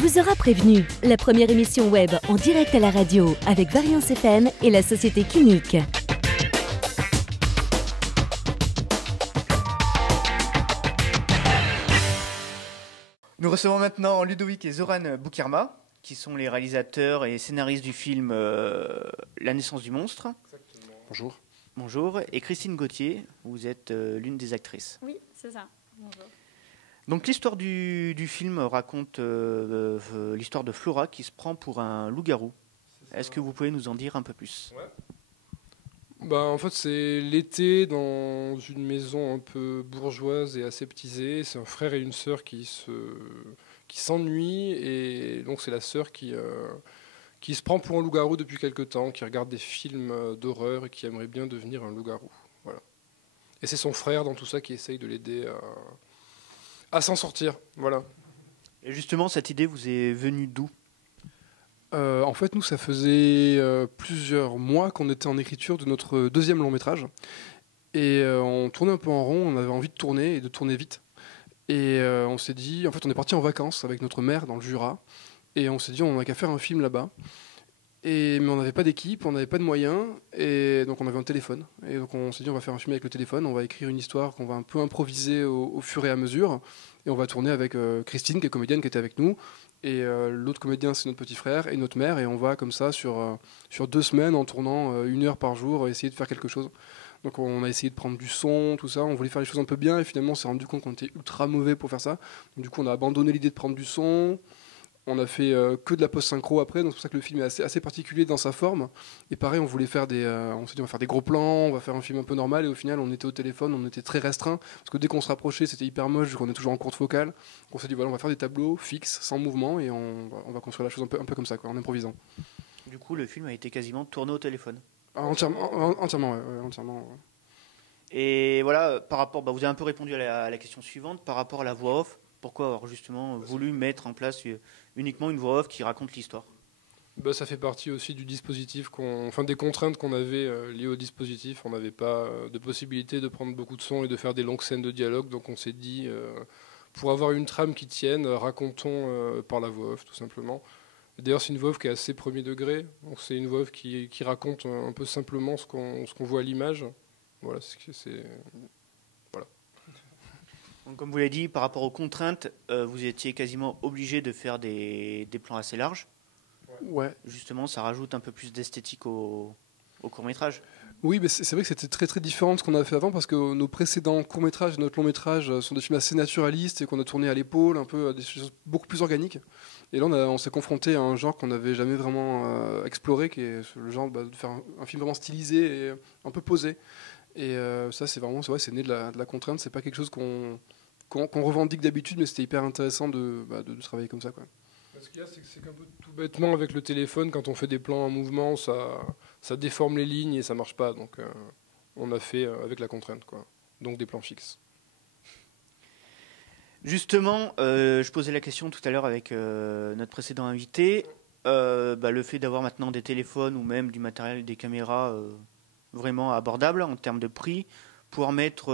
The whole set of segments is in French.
vous aura prévenu. La première émission web en direct à la radio avec Variance FM et la société Kinic. Nous recevons maintenant Ludovic et Zoran Boukirma, qui sont les réalisateurs et scénaristes du film La naissance du monstre. Exactement. Bonjour. Bonjour. Et Christine Gauthier, vous êtes l'une des actrices. Oui, c'est ça. Bonjour. Donc l'histoire du film raconte l'histoire de Flora qui se prend pour un loup-garou. Est-ce que vous pouvez nous en dire un peu plus ? Ouais. En fait, c'est l'été dans une maison un peu bourgeoise et aseptisée. C'est un frère et une sœur qui s'ennuient. Et donc c'est la sœur qui se prend pour un loup-garou depuis quelque temps, qui regarde des films d'horreur et qui aimerait bien devenir un loup-garou. Voilà. Et c'est son frère dans tout ça qui essaye de l'aider à s'en sortir. Voilà. Et justement, cette idée vous est venue d'où ? En fait, nous, ça faisait plusieurs mois qu'on était en écriture de notre deuxième long métrage. Et on tournait un peu en rond, on avait envie de tourner et de tourner vite. Et on s'est dit, en fait, on est parti en vacances avec notre mère dans le Jura. Et on s'est dit, on n'a qu'à faire un film là-bas. Mais on n'avait pas d'équipe, on n'avait pas de moyens. Et donc on avait un téléphone. Et donc on s'est dit, on va faire un film avec le téléphone, on va écrire une histoire qu'on va un peu improviser au fur et à mesure. Et on va tourner avec Christine, qui est comédienne, qui était avec nous. Et l'autre comédien, c'est notre petit frère et notre mère. Et on va comme ça sur 2 semaines en tournant 1 heure par jour, essayer de faire quelque chose. Donc on a essayé de prendre du son, tout ça. On voulait faire les choses un peu bien. Et finalement, on s'est rendu compte qu'on était ultra mauvais pour faire ça. Donc, du coup, on a abandonné l'idée de prendre du son. On a fait que de la post-synchro après. Donc c'est pour ça que le film est assez particulier dans sa forme. Et pareil, on voulait faire on s'est dit, on va faire des gros plans, on va faire un film un peu normal. Et au final, on était au téléphone, on était très restreint. Parce que dès qu'on se rapprochait, c'était hyper moche, vu qu'on est toujours en courte focale. Donc on s'est dit, voilà, on va faire des tableaux fixes, sans mouvement. Et on va construire la chose un peu comme ça, quoi, en improvisant. Du coup, le film a été quasiment tourné au téléphone. Entièrement, ouais, entièrement. Ouais. Et voilà, par rapport, vous avez un peu répondu à la question suivante, par rapport à la voix off. Pourquoi avoir justement voulu mettre en place uniquement une voix off qui raconte l'histoire ? Ça fait partie aussi du dispositif, des contraintes qu'on avait liées au dispositif. On n'avait pas de possibilité de prendre beaucoup de sons et de faire des longues scènes de dialogue. Donc on s'est dit, pour avoir une trame qui tienne, racontons par la voix off, tout simplement. D'ailleurs, c'est une voix off qui est assez premier degré. Donc c'est une voix off qui raconte un peu simplement ce qu'on voit à l'image. Voilà, c'est... Voilà. Donc, comme vous l'avez dit, par rapport aux contraintes, vous étiez quasiment obligé de faire des plans assez larges. Ouais. Justement, ça rajoute un peu plus d'esthétique au court-métrage. Oui, mais c'est vrai que c'était très très différent de ce qu'on a fait avant, parce que nos précédents courts-métrages et notre long-métrage sont des films assez naturalistes et qu'on a tourné à l'épaule, un peu des choses beaucoup plus organiques. Et là, on s'est confronté à un genre qu'on n'avait jamais vraiment exploré, qui est le genre de faire un film vraiment stylisé et un peu posé. Et ça, c'est né de la contrainte. C'est pas quelque chose qu'on revendique d'habitude, mais c'était hyper intéressant de travailler comme ça, quoi. Ce qu'il y a, c'est qu'un peu tout bêtement, avec le téléphone, quand on fait des plans en mouvement, ça déforme les lignes et ça marche pas. Donc on a fait avec la contrainte, quoi. Donc des plans fixes. Justement, je posais la question tout à l'heure avec notre précédent invité. Le fait d'avoir maintenant des téléphones ou même du matériel, des caméras vraiment abordables en termes de prix, pouvoir mettre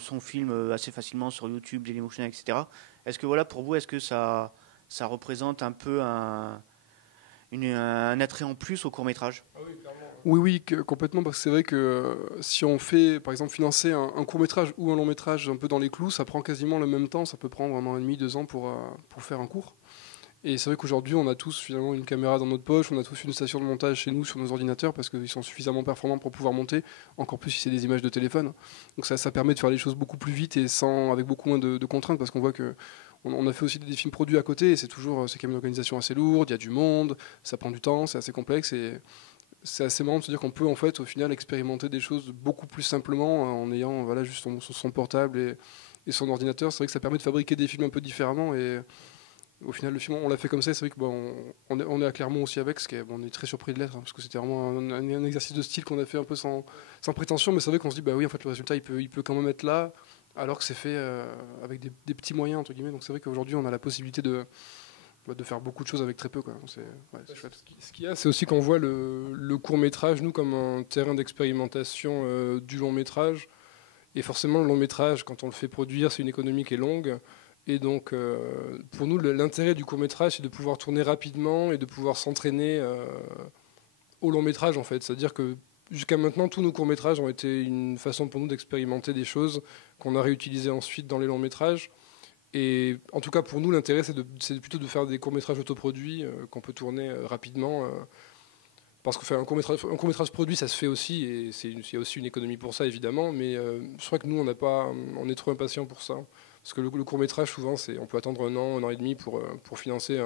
son film assez facilement sur YouTube, Dailymotion, etc. Est-ce que pour vous, est-ce que ça représente un peu un attrait en plus au court-métrage ? Oui, complètement, parce que c'est vrai que si on fait, par exemple, financer un court-métrage ou un long-métrage un peu dans les clous, ça prend quasiment le même temps, ça peut prendre 1 an et demi, 2 ans pour faire un court. Et c'est vrai qu'aujourd'hui, on a tous finalement une caméra dans notre poche, on a tous une station de montage chez nous sur nos ordinateurs, parce qu'ils sont suffisamment performants pour pouvoir monter, encore plus si c'est des images de téléphone. Donc ça permet de faire les choses beaucoup plus vite et avec beaucoup moins de contraintes, parce qu'on voit que on a fait aussi des films produits à côté, et c'est quand même une organisation assez lourde, il y a du monde, ça prend du temps, c'est assez complexe, et c'est assez marrant de se dire qu'on peut en fait au final expérimenter des choses beaucoup plus simplement en ayant juste son portable et son ordinateur. C'est vrai que ça permet de fabriquer des films un peu différemment, et au final le film on l'a fait comme ça. C'est vrai que on est à Clermont aussi avec, on est très surpris de l'être, parce que c'était vraiment un exercice de style qu'on a fait un peu sans prétention, mais c'est vrai qu'on se dit oui, en fait le résultat il peut quand même être là, alors que c'est fait avec des petits moyens entre guillemets. Donc c'est vrai qu'aujourd'hui on a la possibilité de faire beaucoup de choses avec très peu, quoi. C'est chouette. Ce qu'il y a, c'est aussi qu'on voit le court-métrage, nous, comme un terrain d'expérimentation du long-métrage. Et forcément, le long-métrage, quand on le fait produire, c'est une économie qui est longue. Et donc, pour nous, l'intérêt du court-métrage, c'est de pouvoir tourner rapidement et de pouvoir s'entraîner au long-métrage, en fait. C'est-à-dire que jusqu'à maintenant, tous nos courts-métrages ont été une façon pour nous d'expérimenter des choses qu'on a réutilisées ensuite dans les longs-métrages. Et en tout cas, pour nous, l'intérêt, c'est plutôt de faire des courts-métrages autoproduits qu'on peut tourner rapidement. Parce que faire un court-métrage produit, ça se fait aussi, et il y a aussi une économie pour ça, évidemment. Mais je crois que nous, on est trop impatients pour ça. Parce que le court-métrage, souvent, on peut attendre 1 an et demi pour financer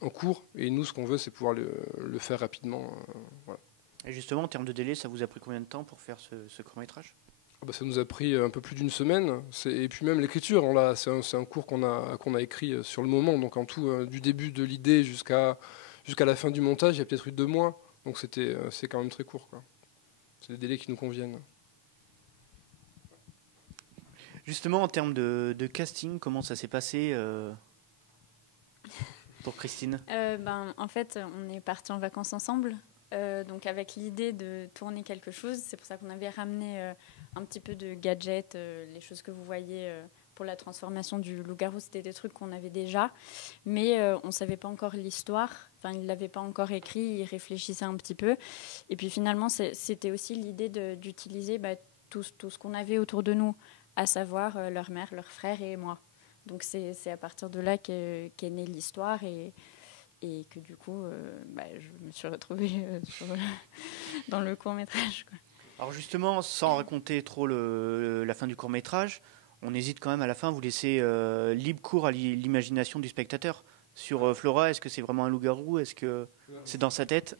un cours. Et nous, ce qu'on veut, c'est pouvoir le faire rapidement. Voilà. Et justement, en termes de délai, ça vous a pris combien de temps pour faire ce court-métrage ? Ça nous a pris un peu plus d'une semaine. Et puis même l'écriture, c'est un cours qu'on a écrit sur le moment. Donc en tout, du début de l'idée jusqu'à la fin du montage, il y a peut-être eu 2 mois. Donc c'est quand même très court, quoi. C'est des délais qui nous conviennent. Justement, en termes de casting, comment ça s'est passé pour Christine ? En fait, on est partis en vacances ensemble. Donc avec l'idée de tourner quelque chose, c'est pour ça qu'on avait ramené un petit peu de gadgets, les choses que vous voyez pour la transformation du loup-garou, c'était des trucs qu'on avait déjà, mais on ne savait pas encore l'histoire, enfin il ne l'avait pas encore écrit, il réfléchissait un petit peu, et puis finalement c'était aussi l'idée d'utiliser tout ce qu'on avait autour de nous, à savoir leur mère, leur frère et moi. Donc c'est à partir de là qu'est née l'histoire, et que du coup, je me suis retrouvée dans le court-métrage, quoi. Alors justement, sans raconter trop la fin du court-métrage, on hésite quand même à la fin, vous laissez libre cours à l'imagination du spectateur. Sur Flora, est-ce que c'est vraiment un loup-garou ? Est-ce que c'est dans sa tête ?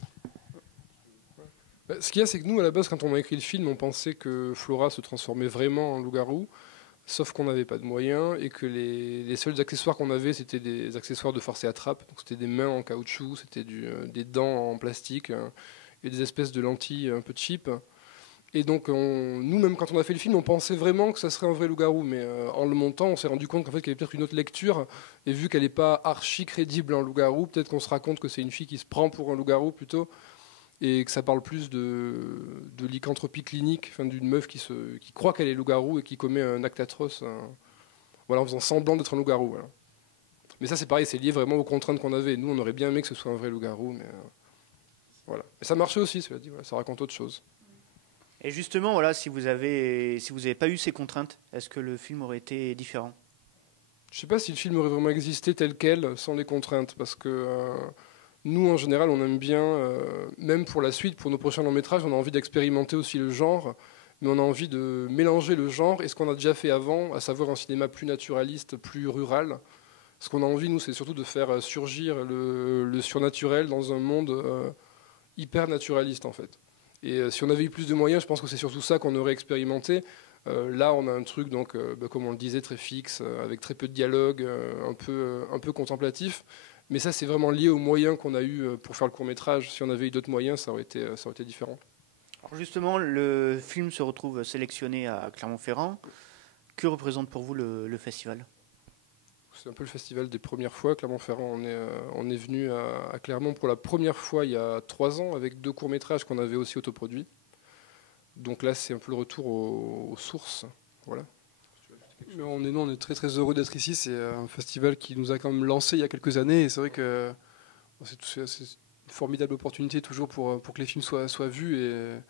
Ce qu'il y a, c'est que nous, à la base, quand on a écrit le film, on pensait que Flora se transformait vraiment en loup-garou, sauf qu'on n'avait pas de moyens et que les seuls accessoires qu'on avait, c'était des accessoires de force et attrape. Donc c'était des mains en caoutchouc, c'était des dents en plastique et des espèces de lentilles un peu cheap. Et donc, nous, même quand on a fait le film, on pensait vraiment que ça serait un vrai loup-garou. Mais en le montant, on s'est rendu compte qu'en fait, qu'il y avait peut-être une autre lecture. Et vu qu'elle n'est pas archi crédible en loup-garou, peut-être qu'on se raconte que c'est une fille qui se prend pour un loup-garou plutôt. Et que ça parle plus de lycanthropie clinique, d'une meuf qui croit qu'elle est loup-garou et qui commet un acte atroce en faisant semblant d'être un loup-garou. Voilà. Mais ça, c'est pareil, c'est lié vraiment aux contraintes qu'on avait. Nous, on aurait bien aimé que ce soit un vrai loup-garou. Mais voilà. Et ça marchait aussi, cela dit, voilà, ça raconte autre chose. Et justement, voilà, si vous avez pas eu ces contraintes, est-ce que le film aurait été différent ? Je ne sais pas si le film aurait vraiment existé tel quel, sans les contraintes, parce que nous, en général, on aime bien, même pour la suite, pour nos prochains longs métrages, on a envie d'expérimenter aussi le genre, mais on a envie de mélanger le genre et ce qu'on a déjà fait avant, à savoir un cinéma plus naturaliste, plus rural. Ce qu'on a envie, nous, c'est surtout de faire surgir le surnaturel dans un monde hyper naturaliste, en fait. Et si on avait eu plus de moyens, je pense que c'est surtout ça qu'on aurait expérimenté. Là, on a un truc, donc, comme on le disait, très fixe, avec très peu de dialogue, un peu contemplatif. Mais ça, c'est vraiment lié aux moyens qu'on a eu pour faire le court-métrage. Si on avait eu d'autres moyens, ça aurait été différent. Alors justement, le film se retrouve sélectionné à Clermont-Ferrand. Que représente pour vous le festival ? C'est un peu le festival des premières fois. Clermont-Ferrand, on est venu à Clermont pour la première fois il y a 3 ans avec 2 courts-métrages qu'on avait aussi autoproduits. Donc là, c'est un peu le retour aux sources. Voilà. On est très très heureux d'être ici. C'est un festival qui nous a quand même lancé il y a quelques années. Et c'est vrai que c'est une formidable opportunité toujours pour que les films soient vus. Et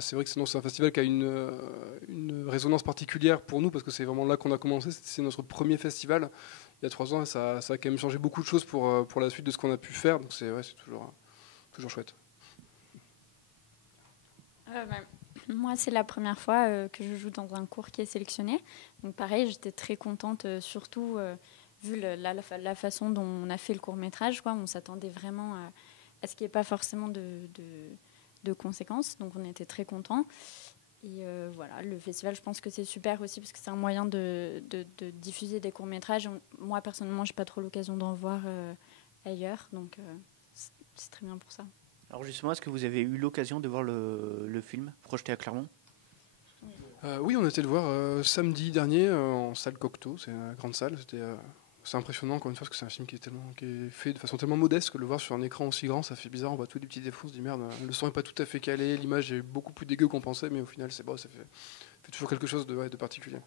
c'est vrai que c'est un festival qui a une résonance particulière pour nous parce que c'est vraiment là qu'on a commencé. C'est notre premier festival. Il y a 3 ans, ça a quand même changé beaucoup de choses pour la suite de ce qu'on a pu faire. Donc c'est toujours chouette. Moi, c'est la première fois que je joue dans un cours qui est sélectionné. Donc pareil, j'étais très contente, surtout vu la façon dont on a fait le court-métrage. On s'attendait vraiment à ce qu'il n'y ait pas forcément de conséquences. Donc on était très contents. Et voilà, le festival, je pense que c'est super aussi parce que c'est un moyen de diffuser des courts-métrages. Moi, personnellement, je n'ai pas trop l'occasion d'en voir ailleurs. Donc c'est très bien pour ça. Alors justement, est-ce que vous avez eu l'occasion de voir le film projeté à Clermont ? Oui, on a été le voir samedi dernier en salle Cocteau, c'est une grande salle. C'est impressionnant encore une fois parce que c'est un film qui est fait de façon tellement modeste que le voir sur un écran aussi grand, ça fait bizarre. On voit tous les petits défauts, on se dit merde, le son n'est pas tout à fait calé, l'image est beaucoup plus dégueu qu'on pensait, mais au final c'est bon, ça fait toujours quelque chose de particulier.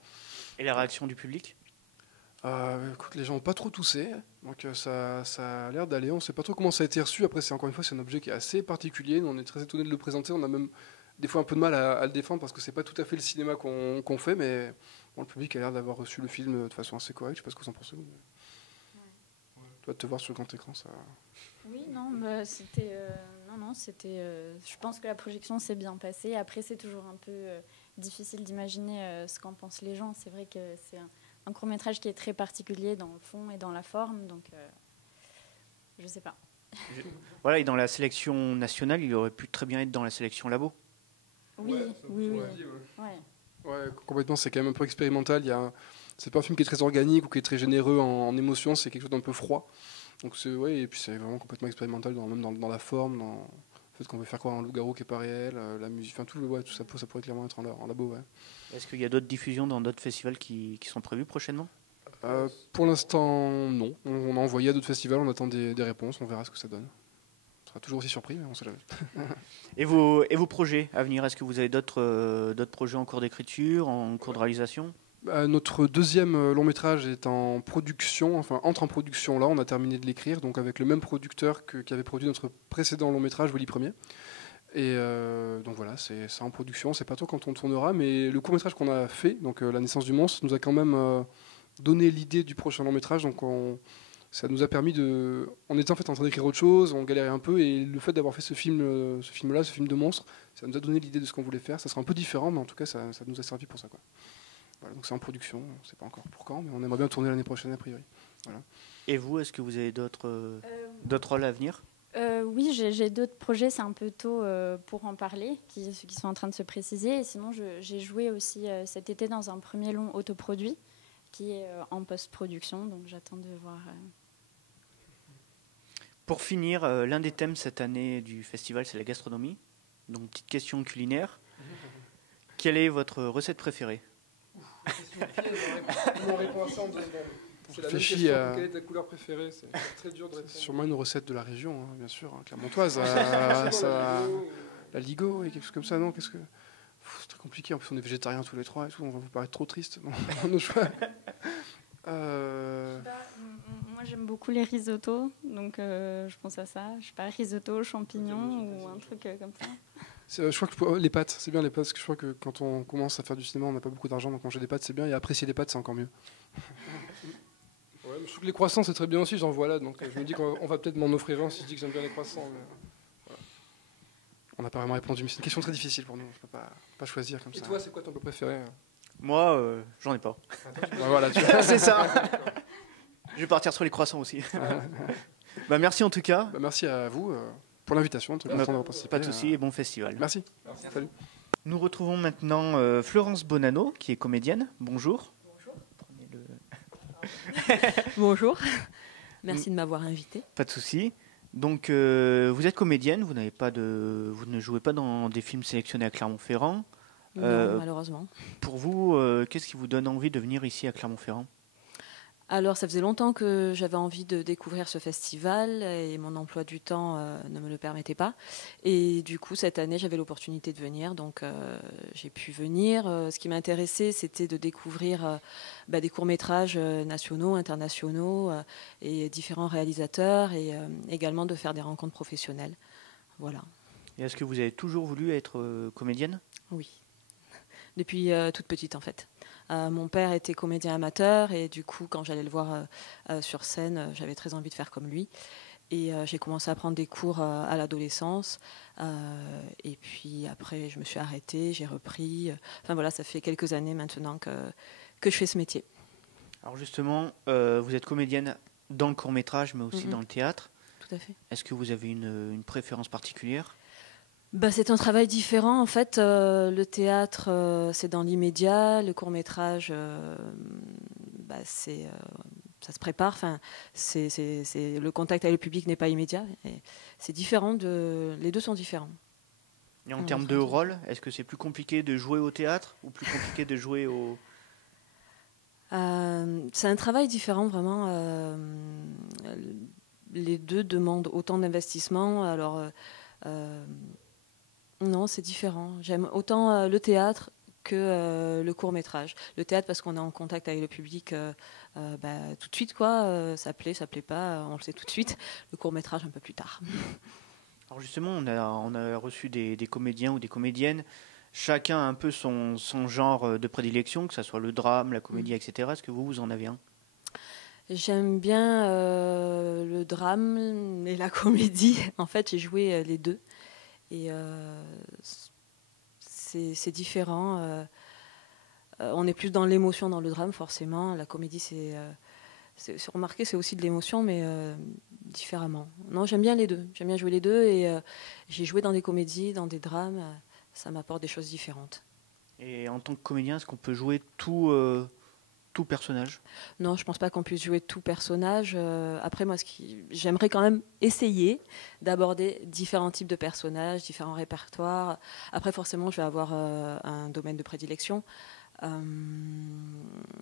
Et la réaction du public ? Écoute, les gens n'ont pas trop toussé, donc ça a l'air d'aller. On ne sait pas trop comment ça a été reçu. Après, encore une fois, c'est un objet qui est assez particulier. Nous, on est très étonnés de le présenter. On a même des fois un peu de mal à le défendre parce que c'est pas tout à fait le cinéma qu'on fait, mais bon, le public a l'air d'avoir reçu le film de façon assez correcte. Je sais pas ce que vous en pensez. Toi, de te voir sur le grand écran, ça. Oui, non, bah, c'était. Non, c'était. Je pense que la projection s'est bien passée. Après, c'est toujours un peu difficile d'imaginer ce qu'en pensent les gens. C'est vrai que c'est un court-métrage qui est très particulier dans le fond et dans la forme, donc je sais pas. Voilà, et dans la sélection nationale, il aurait pu très bien être dans la sélection labo. Oui, Ouais, oui. ouais. Ouais. Ouais, complètement. C'est quand même un peu expérimental. C'est pas un film qui est très organique ou qui est très généreux en émotion. C'est quelque chose d'un peu froid. Donc et puis c'est vraiment complètement expérimental, même dans la forme, dans le fait qu'on veut faire croire un loup-garou qui est pas réel, la musique, enfin tout ça pourrait clairement être en labo. Ouais. Est-ce qu'il y a d'autres diffusions dans d'autres festivals qui sont prévus prochainement? Pour l'instant, non. On a envoyé à d'autres festivals, on attend des réponses, on verra ce que ça donne. On sera toujours aussi surpris, mais on sait jamais. Et vos projets à venir, est-ce que vous avez d'autres projets en cours d'écriture, en cours de réalisation? Notre deuxième long métrage est en production, enfin entre en production là, on a terminé de l'écrire, donc avec le même producteur qui avait produit notre précédent long métrage, Willy Premier. Et donc voilà, c'est ça en production, c'est pas trop quand on tournera, mais le court métrage qu'on a fait, donc La naissance du monstre, nous a quand même donné l'idée du prochain long métrage, donc ça nous a permis de... On était en fait en train d'écrire autre chose, on galérait un peu, et le fait d'avoir fait ce film-là, ce film de monstre, ça nous a donné l'idée de ce qu'on voulait faire. Ça sera un peu différent, mais en tout cas, ça nous a servi pour ça, quoi. Voilà, donc c'est en production, on ne sait pas encore pour quand, mais on aimerait bien tourner l'année prochaine a priori. Voilà. Et vous, est-ce que vous avez d'autres rôles à venir? Oui, j'ai d'autres projets, c'est un peu tôt pour en parler, qui sont en train de se préciser. Et sinon, j'ai joué aussi cet été dans un premier long autoproduit qui est en post-production, donc j'attends de voir. Pour finir, l'un des thèmes cette année du festival, c'est la gastronomie. Donc, petite question culinaire. Quelle est votre recette préférée? On répond à ça en donnant. C'est la même question. Quelle est ta couleur préférée? C'est très dur de répondre. C'est sûrement une recette de la région, hein, bien sûr, hein, clermontoise. La Ligo et quelque chose comme ça, non? C'est très compliqué. En plus, on est végétariens tous les trois et tout. On va vous paraître trop triste. Nos choix. Moi, j'aime beaucoup les risottos, donc je pense à ça. Je sais pas, risotto, champignons ou un truc comme ça. Je crois que les pâtes, c'est bien les pâtes, parce que je crois que quand on commence à faire du cinéma, on n'a pas beaucoup d'argent, donc manger des pâtes, c'est bien, et apprécier les pâtes, c'est encore mieux. Ouais, je trouve que les croissants, c'est très bien aussi, j'en vois là, donc je me dis qu'on va peut-être m'en offrir un si je dis que j'aime bien les croissants. Mais, voilà. On n'a pas vraiment répondu, mais c'est une question très difficile pour nous, je ne peux pas choisir comme ça. Et toi, c'est quoi ton plat préféré? Moi, j'en ai pas. Voilà, c'est ça. Je vais partir sur les croissants aussi. Merci en tout cas. Merci à vous. Pour l'invitation, très content d'avoir participé. Pas de souci et bon festival. Merci. Salut. Nous retrouvons maintenant Florence Bonanno, qui est comédienne. Bonjour. Bonjour. Merci de m'avoir invité. Pas de souci. Donc, vous êtes comédienne, vous ne jouez pas dans des films sélectionnés à Clermont-Ferrand. Non, malheureusement. Pour vous, qu'est-ce qui vous donne envie de venir ici à Clermont-Ferrand? Alors, ça faisait longtemps que j'avais envie de découvrir ce festival et mon emploi du temps ne me le permettait pas. Et du coup, cette année, j'avais l'opportunité de venir, donc j'ai pu venir. Ce qui m'intéressait, c'était de découvrir des courts-métrages nationaux, internationaux et différents réalisateurs et également de faire des rencontres professionnelles. Voilà. Et est-ce que vous avez toujours voulu être comédienne? Oui, depuis toute petite en fait. Mon père était comédien amateur et du coup, quand j'allais le voir sur scène, j'avais très envie de faire comme lui. Et j'ai commencé à prendre des cours à l'adolescence. Et puis après, je me suis arrêtée, j'ai repris. Enfin voilà, ça fait quelques années maintenant que je fais ce métier. Alors justement, vous êtes comédienne dans le court-métrage, mais aussi dans le théâtre. Tout à fait. Est-ce que vous avez une préférence particulière? C'est un travail différent. En fait, le théâtre, c'est dans l'immédiat. Le court-métrage, ça se prépare. Enfin, le contact avec le public n'est pas immédiat. Et c'est différent. Les deux sont différents. Et en termes de rôle, est-ce que c'est plus compliqué de jouer au théâtre ou plus compliqué de jouer au... C'est un travail différent, vraiment. Les deux demandent autant d'investissement. Alors... non, c'est différent. J'aime autant le théâtre que le court-métrage. Le théâtre parce qu'on est en contact avec le public tout de suite, quoi. Ça plaît pas, on le sait tout de suite. Le court-métrage, un peu plus tard. Alors justement, on a reçu des comédiens ou des comédiennes, chacun a un peu son genre de prédilection, que ce soit le drame, la comédie, etc. Est-ce que vous en avez un? J'aime bien le drame et la comédie. En fait, j'ai joué les deux. Et c'est différent. On est plus dans l'émotion dans le drame, forcément. La comédie, c'est remarqué, c'est aussi de l'émotion, mais différemment. Non, j'aime bien les deux. J'aime bien jouer les deux. Et j'ai joué dans des comédies, dans des drames. Ça m'apporte des choses différentes. Et en tant que comédien, est-ce qu'on peut jouer tout personnage? Non, je ne pense pas qu'on puisse jouer tout personnage. Après, moi, j'aimerais quand même essayer d'aborder différents types de personnages, différents répertoires. Après, forcément, je vais avoir un domaine de prédilection.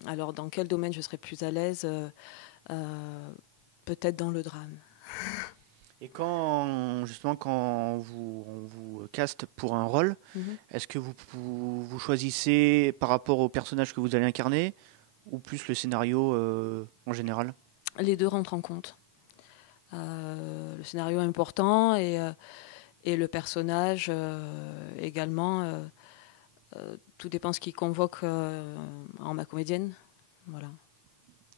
Alors, dans quel domaine je serais plus à l'aise? Peut-être dans le drame. Et quand on vous caste pour un rôle, est-ce que vous choisissez par rapport au personnage que vous allez incarner ou plus le scénario en général? Les deux rentrent en compte. Le scénario est important et le personnage également. Tout dépend de ce qui convoque en ma comédienne. Voilà.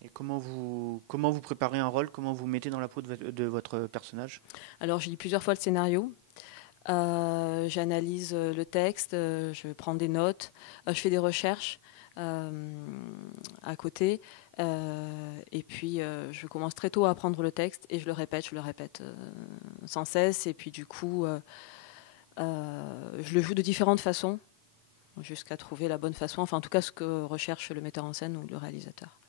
Et comment vous préparez un rôle? Comment vous mettez dans la peau de votre personnage? Alors, je lis plusieurs fois le scénario. J'analyse le texte, je prends des notes, je fais des recherches à côté. Et puis, je commence très tôt à apprendre le texte et je le répète sans cesse. Et puis, du coup, je le joue de différentes façons jusqu'à trouver la bonne façon. Enfin, en tout cas, ce que recherche le metteur en scène ou le réalisateur.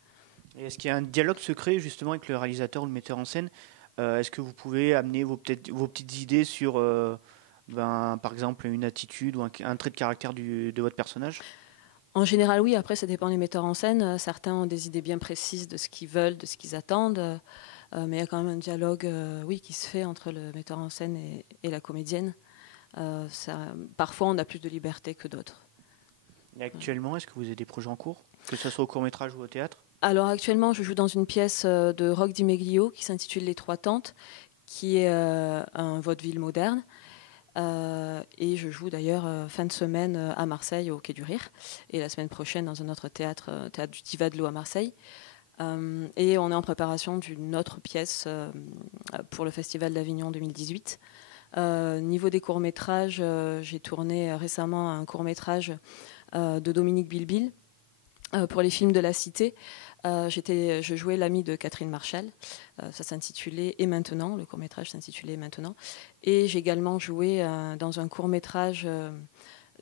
Et est-ce qu'il y a un dialogue secret justement avec le réalisateur ou le metteur en scène? Est-ce que vous pouvez amener vos petites idées sur, par exemple, une attitude ou un trait de caractère de votre personnage? En général, oui. Après, ça dépend des metteurs en scène. Certains ont des idées bien précises de ce qu'ils veulent, de ce qu'ils attendent. Mais il y a quand même un dialogue qui se fait entre le metteur en scène et la comédienne. Parfois, on a plus de liberté que d'autres. Et actuellement, est-ce que vous avez des projets en cours, que ce soit au court-métrage ou au théâtre? Alors actuellement, je joue dans une pièce de Roch Di Meglio qui s'intitule Les Trois Tantes, qui est un vaudeville moderne. Et je joue d'ailleurs fin de semaine à Marseille, au Quai du Rire, et la semaine prochaine dans un autre théâtre du Diva de l'eau à Marseille. Et on est en préparation d'une autre pièce pour le Festival d'Avignon 2018. Niveau des courts-métrages, j'ai tourné récemment un court-métrage de Dominique Bilbil pour les films de la Cité. Je jouais l'amie de Catherine Marchal. Ça s'intitulait Et maintenant, le court-métrage s'intitulait Et maintenant. Et j'ai également joué dans un court-métrage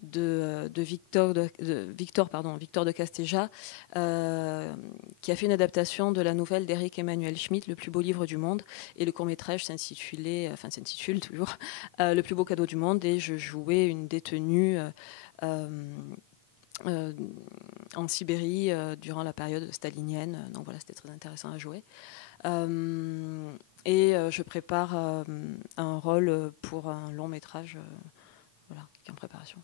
de Victor de Casteja, qui a fait une adaptation de la nouvelle d'Éric Emmanuel Schmitt, Le plus beau livre du monde. Et le court-métrage s'intitule toujours Le plus beau cadeau du monde. Et je jouais une détenue en Sibérie durant la période stalinienne. Donc voilà, c'était très intéressant à jouer. Et je prépare un rôle pour un long métrage qui est en préparation.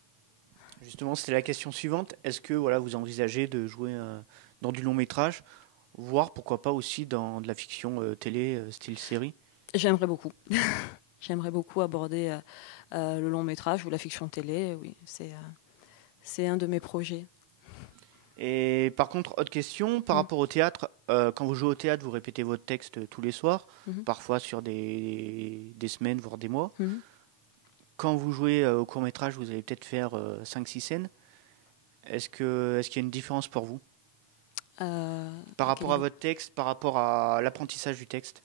Justement, c'était la question suivante. Est-ce que vous envisagez de jouer dans du long métrage, voire pourquoi pas aussi dans de la fiction télé, style série? J'aimerais beaucoup. J'aimerais beaucoup aborder le long métrage ou la fiction télé. Oui, c'est un de mes projets. Et par contre, autre question, par rapport au théâtre, quand vous jouez au théâtre, vous répétez votre texte tous les soirs, parfois sur des semaines, voire des mois. Quand vous jouez au court-métrage, vous allez peut-être faire 5-6 scènes. Est-ce qu'il y a une différence pour vous par rapport à votre texte, par rapport à l'apprentissage du texte?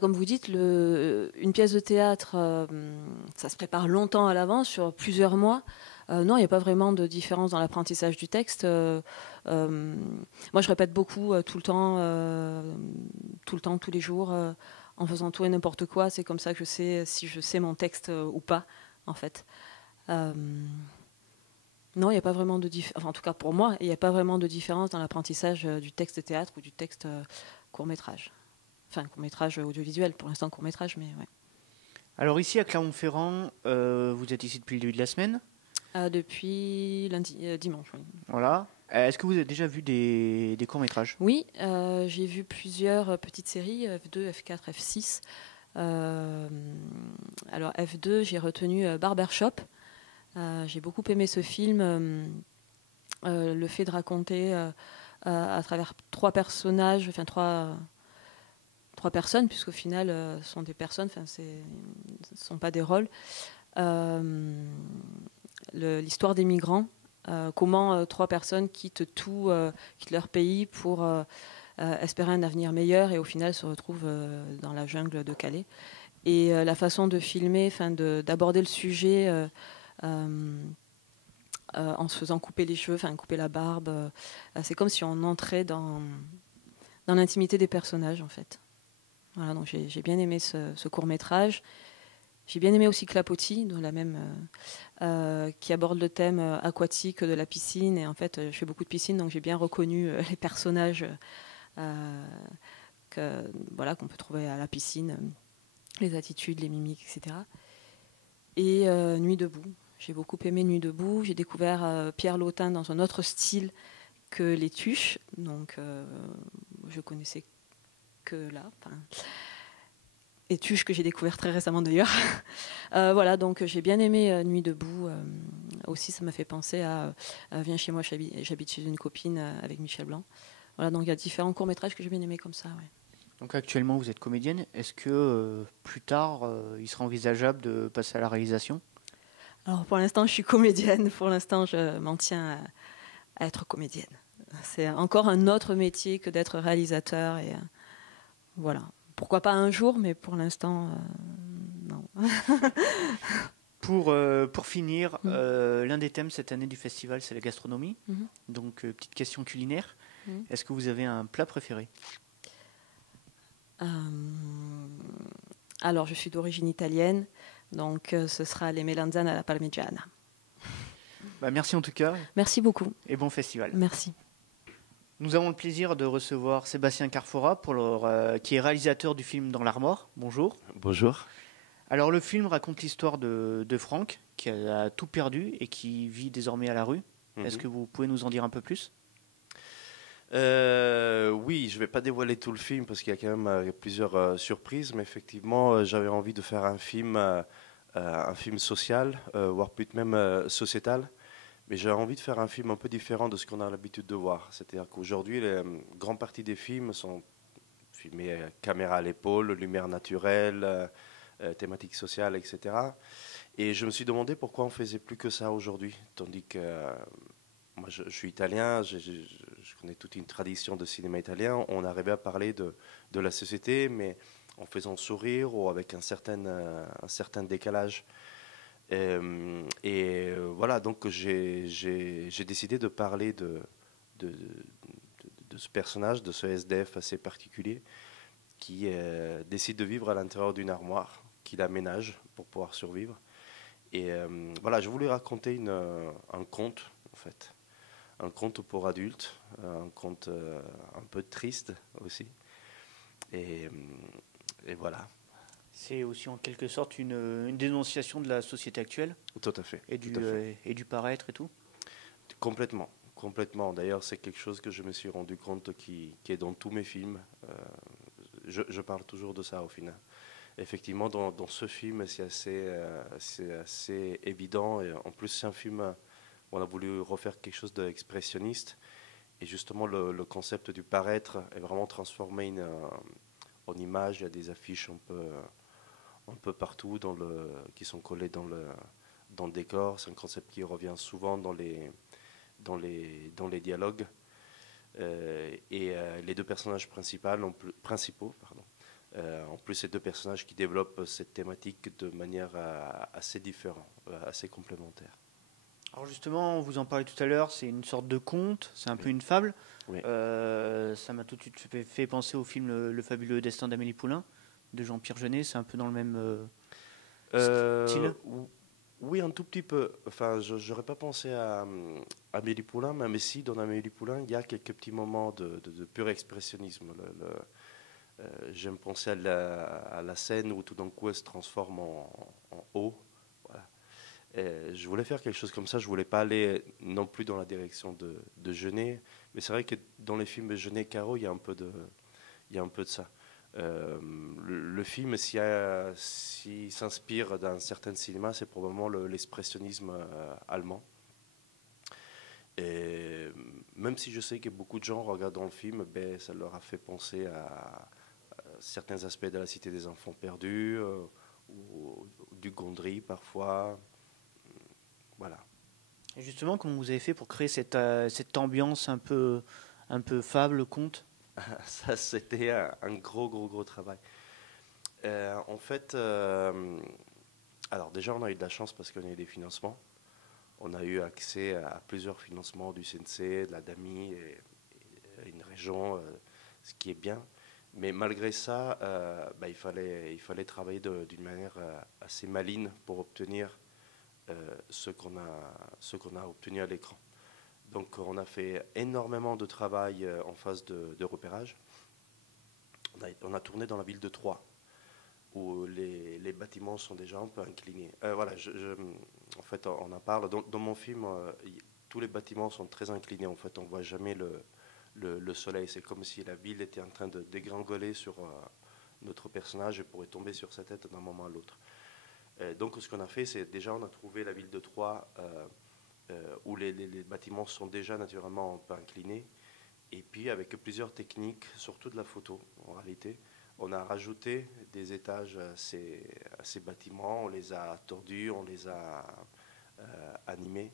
Comme vous dites, une pièce de théâtre, ça se prépare longtemps à l'avance, sur plusieurs mois. Non, il n'y a pas vraiment de différence dans l'apprentissage du texte. Moi, je répète beaucoup, tout le temps, tous les jours, en faisant tout et n'importe quoi. C'est comme ça que je sais si je sais mon texte ou pas, en fait. Non, il n'y a pas vraiment de différence. Enfin, en tout cas, pour moi, il n'y a pas vraiment de différence dans l'apprentissage du texte théâtre ou du texte court-métrage. Enfin, court-métrage audiovisuel, pour l'instant court-métrage, mais ouais. Alors ici, à Clermont-Ferrand, vous êtes ici depuis le début de la semaine? Depuis dimanche, oui. Voilà. Est-ce que vous avez déjà vu des courts-métrages? Oui, j'ai vu plusieurs petites séries, F2, F4, F6. Alors F2, j'ai retenu Barbershop. J'ai beaucoup aimé ce film. Le fait de raconter à travers trois personnages, enfin trois personnes, puisqu'au final, ce sont des personnes, ce ne sont pas des rôles. L'histoire des migrants, comment trois personnes quittent tout, quittent leur pays pour espérer un avenir meilleur et au final se retrouvent dans la jungle de Calais. Et la façon de filmer, d'aborder le sujet en se faisant couper les cheveux, couper la barbe, c'est comme si on entrait dans l'intimité des personnages en fait. Voilà, donc j'ai bien aimé ce court-métrage. J'ai bien aimé aussi Clapotis, qui aborde le thème aquatique de la piscine. Et en fait, je fais beaucoup de piscine, donc j'ai bien reconnu les personnages qu'on peut trouver à la piscine, les attitudes, les mimiques, etc. Et Nuit debout. J'ai beaucoup aimé Nuit debout. J'ai découvert Pierre Lautin dans un autre style que Les Tuches. Donc, je connaissais que là. Les Tuches que j'ai découvert très récemment d'ailleurs. Voilà, donc j'ai bien aimé Nuit debout. Aussi, ça m'a fait penser à Viens chez moi, j'habite chez une copine avec Michel Blanc. Voilà, donc il y a différents courts-métrages que j'ai bien aimés comme ça. Ouais. Donc actuellement, vous êtes comédienne. Est-ce que plus tard, il sera envisageable de passer à la réalisation? Alors pour l'instant, je suis comédienne. Pour l'instant, je m'en tiens à être comédienne. C'est encore un autre métier que d'être réalisateur. Et voilà. Pourquoi pas un jour, mais pour l'instant, non. Pour finir, l'un des thèmes cette année du festival, c'est la gastronomie. Donc, petite question culinaire. Est-ce que vous avez un plat préféré? Alors, je suis d'origine italienne, donc ce sera les melanzane à la parmigiana. Merci en tout cas. Merci beaucoup. Et bon festival. Merci. Nous avons le plaisir de recevoir Sébastien Carfora, qui est réalisateur du film Dans l'Armor. Bonjour. Bonjour. Alors le film raconte l'histoire de Franck, qui a tout perdu et qui vit désormais à la rue. Est-ce que vous pouvez nous en dire un peu plus? Oui, je ne vais pas dévoiler tout le film parce qu'il y a quand même plusieurs surprises, mais effectivement, j'avais envie de faire un film social, voire peut-être même sociétal. Mais j'ai envie de faire un film un peu différent de ce qu'on a l'habitude de voir. C'est-à-dire qu'aujourd'hui, la grande partie des films sont filmés caméra à l'épaule, lumière naturelle, thématique sociale, etc. Et je me suis demandé pourquoi on ne faisait plus que ça aujourd'hui. Tandis que moi, je suis italien, je connais toute une tradition de cinéma italien. On arrivait à parler de la société, mais en faisant sourire ou avec un certain décalage. Voilà, donc j'ai décidé de parler de ce personnage, de ce SDF assez particulier qui décide de vivre à l'intérieur d'une armoire, qu'il aménage pour pouvoir survivre. Et voilà, je voulais raconter un conte, en fait. Un conte pour adultes, un conte un peu triste aussi. Et voilà. C'est aussi en quelque sorte une dénonciation de la société actuelle. Tout à fait. Et du paraître et tout. Complètement. D'ailleurs, c'est quelque chose que je me suis rendu compte qui est dans tous mes films. Je parle toujours de ça au final. Effectivement, dans ce film, c'est assez évident. Et en plus, c'est un film où on a voulu refaire quelque chose d'expressionniste. Et justement, le concept du paraître est vraiment transformé en image. Il y a des affiches un peu partout qui sont collées dans le décor. C'est un concept qui revient souvent dans les dialogues. Les deux personnages principaux, en plus, ces deux personnages qui développent cette thématique de manière assez différente, assez complémentaire. Alors justement, vous en parlez tout à l'heure, c'est une sorte de conte, c'est un peu une fable. Oui. Ça m'a tout de suite fait penser au film Le fabuleux destin d'Amélie Poulain de Jean-Pierre Jeunet, c'est un peu dans le même style. Oui, un tout petit peu. Enfin, je n'aurais pas pensé à Amélie Poulain, même si dans Amélie Poulain, il y a quelques petits moments de pur expressionnisme. J'aime penser à la scène où tout d'un coup elle se transforme en eau. Voilà. Je voulais faire quelque chose comme ça. Je voulais pas aller non plus dans la direction de Jeunet, mais c'est vrai que dans les films de Jeunet-Caro, il y a un peu de ça. Le film, s'il s'inspire d'un certain cinéma, c'est probablement l'expressionnisme allemand. Et même si je sais que beaucoup de gens regardant le film, ça leur a fait penser à certains aspects de la Cité des Enfants Perdus, ou du Gondry parfois. Voilà. Et justement, comment vous avez fait pour créer cette ambiance un peu fable, conte? Ça, c'était un gros travail. En fait, alors déjà, on a eu de la chance parce qu'on a eu des financements. On a eu accès à plusieurs financements du CNC, de la DAMI et une région, ce qui est bien. Mais malgré ça, il fallait travailler d'une manière assez maligne pour obtenir ce qu'on a obtenu à l'écran. Donc on a fait énormément de travail en phase de repérage. On a tourné dans la ville de Troyes, où les bâtiments sont déjà un peu inclinés. Voilà, en fait, on en parle. Dans mon film, tous les bâtiments sont très inclinés. En fait, on ne voit jamais le soleil. C'est comme si la ville était en train de dégringoler sur notre personnage et pourrait tomber sur sa tête d'un moment à l'autre. Donc ce qu'on a fait, c'est déjà on a trouvé la ville de Troyes où les bâtiments sont déjà naturellement un peu inclinés. Et puis avec plusieurs techniques, surtout de la photo en réalité, on a rajouté des étages à ces bâtiments, on les a tordus, on les a animés.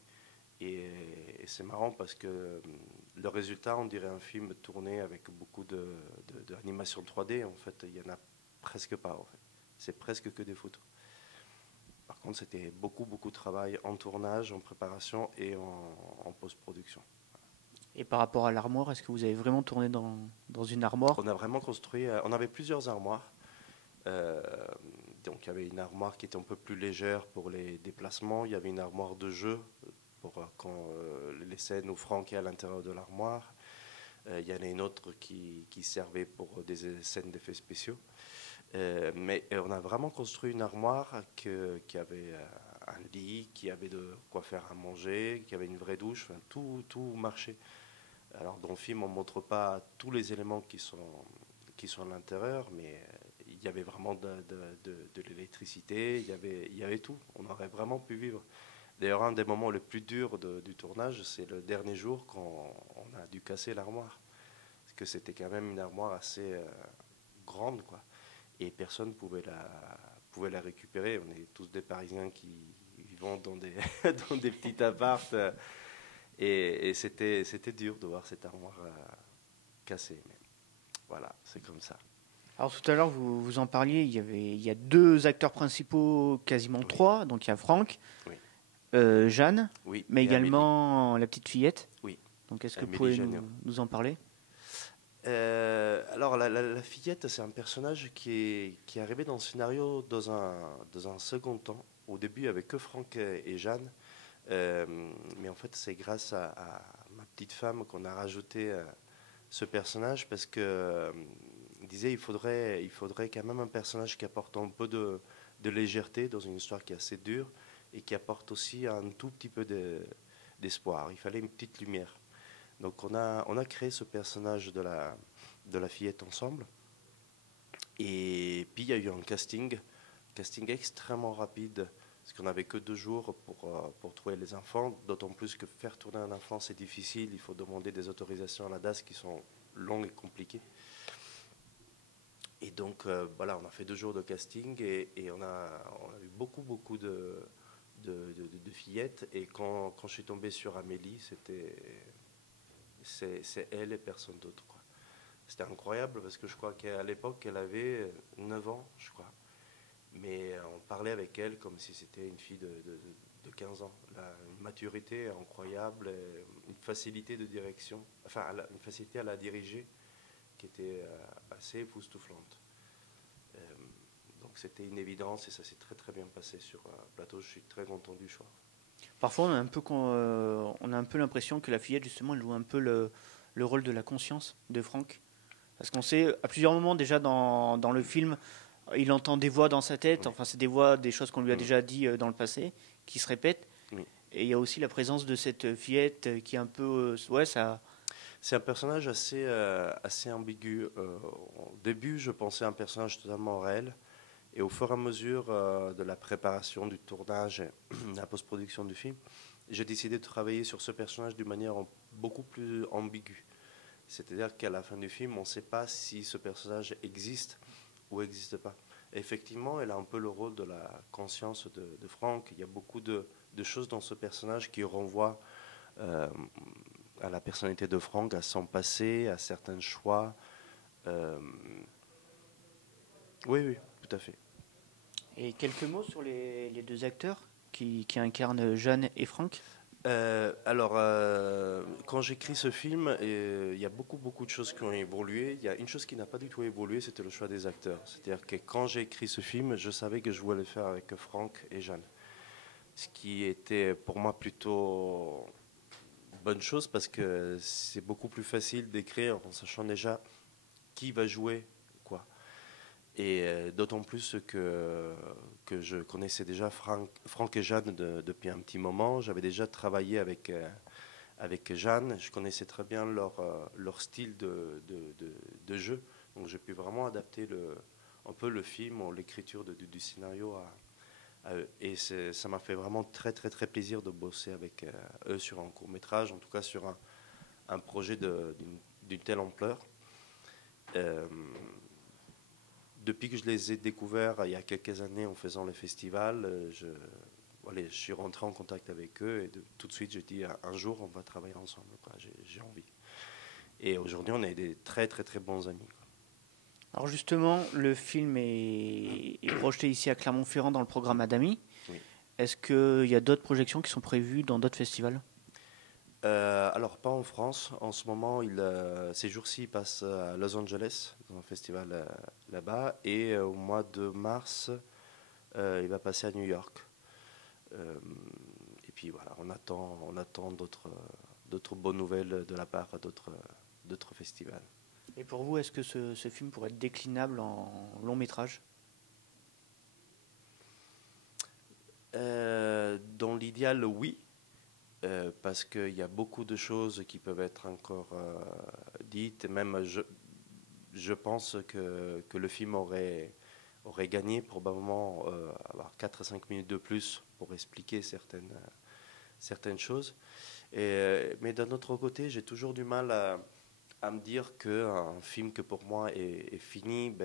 Et c'est marrant parce que le résultat, on dirait un film tourné avec beaucoup d'animation 3D. En fait, il n'y en a presque pas. En fait. C'est presque que des photos. Par contre, c'était beaucoup de travail en tournage, en préparation et en post-production. Et par rapport à l'armoire, est-ce que vous avez vraiment tourné dans une armoire? On a vraiment construit, on avait plusieurs armoires. Donc il y avait une armoire qui était un peu plus légère pour les déplacements. Il y avait une armoire de jeu pour quand les scènes où Franck est à l'intérieur de l'armoire. Il y en a une autre qui servait pour des scènes d'effets spéciaux. Mais on a vraiment construit une armoire qui avait un lit, qui avait de quoi faire à manger, qui avait une vraie douche, enfin, tout marchait. Alors dans le film, on ne montre pas tous les éléments qui sont à l'intérieur, mais il y avait vraiment de l'électricité, il y avait tout. On aurait vraiment pu vivre. D'ailleurs, un des moments les plus durs du tournage, c'est le dernier jour quand on a dû casser l'armoire. Parce que c'était quand même une armoire assez grande, quoi. Et personne ne pouvait la récupérer. On est tous des Parisiens qui vivent dans des petits apparts. Et c'était dur de voir cette armoire cassée. Mais voilà, c'est comme ça. Alors tout à l'heure, vous en parliez, il y a deux acteurs principaux, quasiment oui. Trois. Donc il y a Franck, oui. Jeanne, oui. Mais également Amélie. La petite fillette. Oui. Donc est-ce que vous pouvez nous en parler? Alors la fillette, c'est un personnage qui est arrivé dans le scénario dans un second temps. Au début, avec que Franck et Jeanne. Mais en fait, c'est grâce à ma petite femme qu'on a rajouté ce personnage parce que disait il faudrait quand même un personnage qui apporte un peu de légèreté dans une histoire qui est assez dure et qui apporte aussi un tout petit peu d'espoir. Il fallait une petite lumière. Donc on a créé ce personnage de la fillette ensemble. Et puis il y a eu un casting extrêmement rapide. Parce qu'on n'avait que 2 jours pour trouver les enfants, d'autant plus que faire tourner un enfant, c'est difficile. Il faut demander des autorisations à la DAS qui sont longues et compliquées. Et donc, voilà, on a fait 2 jours de casting et on a eu beaucoup de fillettes. Et quand je suis tombé sur Amélie, c'est elle et personne d'autre, quoi. C'était incroyable parce que je crois qu'à l'époque, elle avait 9 ans, je crois. Mais on parlait avec elle comme si c'était une fille de 15 ans. Une maturité incroyable, une facilité de direction, enfin une facilité à la diriger qui était assez époustouflante. Donc c'était une évidence et ça s'est très bien passé sur le plateau. Je suis très content du choix. Parfois on a un peu l'impression que la fillette justement elle joue un peu le rôle de la conscience de Franck. Parce qu'on sait à plusieurs moments déjà dans le film, il entend des voix dans sa tête, enfin c'est des voix, des choses qu'on lui a déjà dit dans le passé. qui se répètent. Oui. Et il y a aussi la présence de cette fillette qui est un peu... ouais, ça... C'est un personnage assez ambigu. Au début, je pensais à un personnage totalement réel. Et au fur et à mesure de la préparation du tournage et de la post-production du film, j'ai décidé de travailler sur ce personnage d'une manière beaucoup plus ambiguë. C'est-à-dire qu'à la fin du film, on ne sait pas si ce personnage existe ou n'existe pas. Et effectivement, elle a un peu le rôle de la conscience de Franck. Il y a beaucoup de choses dans ce personnage qui renvoient à la personnalité de Franck, à son passé, à certains choix. Oui, tout à fait. Et quelques mots sur les deux acteurs qui incarnent Jeanne et Franck. Quand j'écris ce film, il y a beaucoup de choses qui ont évolué. Il y a une chose qui n'a pas du tout évolué, c'était le choix des acteurs. C'est-à-dire que quand j'ai écrit ce film, je savais que je voulais le faire avec Franck et Jeanne. Ce qui était pour moi plutôt bonne chose parce que c'est beaucoup plus facile d'écrire en sachant déjà qui va jouer quoi. Et d'autant plus que je connaissais déjà Franck et Jeanne depuis un petit moment. J'avais déjà travaillé avec Jeanne. Je connaissais très bien leur style de jeu. Donc j'ai pu vraiment adapter un peu le film, l'écriture du scénario à eux. Et ça m'a fait vraiment très plaisir de bosser avec eux sur un court-métrage, en tout cas sur un projet d'une telle ampleur. Depuis que je les ai découverts il y a quelques années en faisant le festival, je suis rentré en contact avec eux et tout de suite j'ai dit un jour on va travailler ensemble, quoi. J'ai envie. Et aujourd'hui on est des très bons amis, quoi. Alors justement, le film est projeté ici à Clermont-Ferrand dans le programme Adami. Oui. Est-ce qu'il y a d'autres projections qui sont prévues dans d'autres festivals ? Alors pas en France. En ce moment, ces jours-ci, il passe à Los Angeles, dans un festival là-bas. Et au mois de mars, il va passer à New York. Et puis voilà, on attend d'autres bonnes nouvelles de la part d'autres festivals. Et pour vous, est-ce que ce film pourrait être déclinable en long métrage ? Dans l'idéal, oui. Parce qu'il y a beaucoup de choses qui peuvent être encore dites. Même je pense que le film aurait gagné probablement avoir 4 à 5 minutes de plus pour expliquer certaines choses. Mais d'un autre côté, j'ai toujours du mal à me dire qu'un film que pour moi est fini,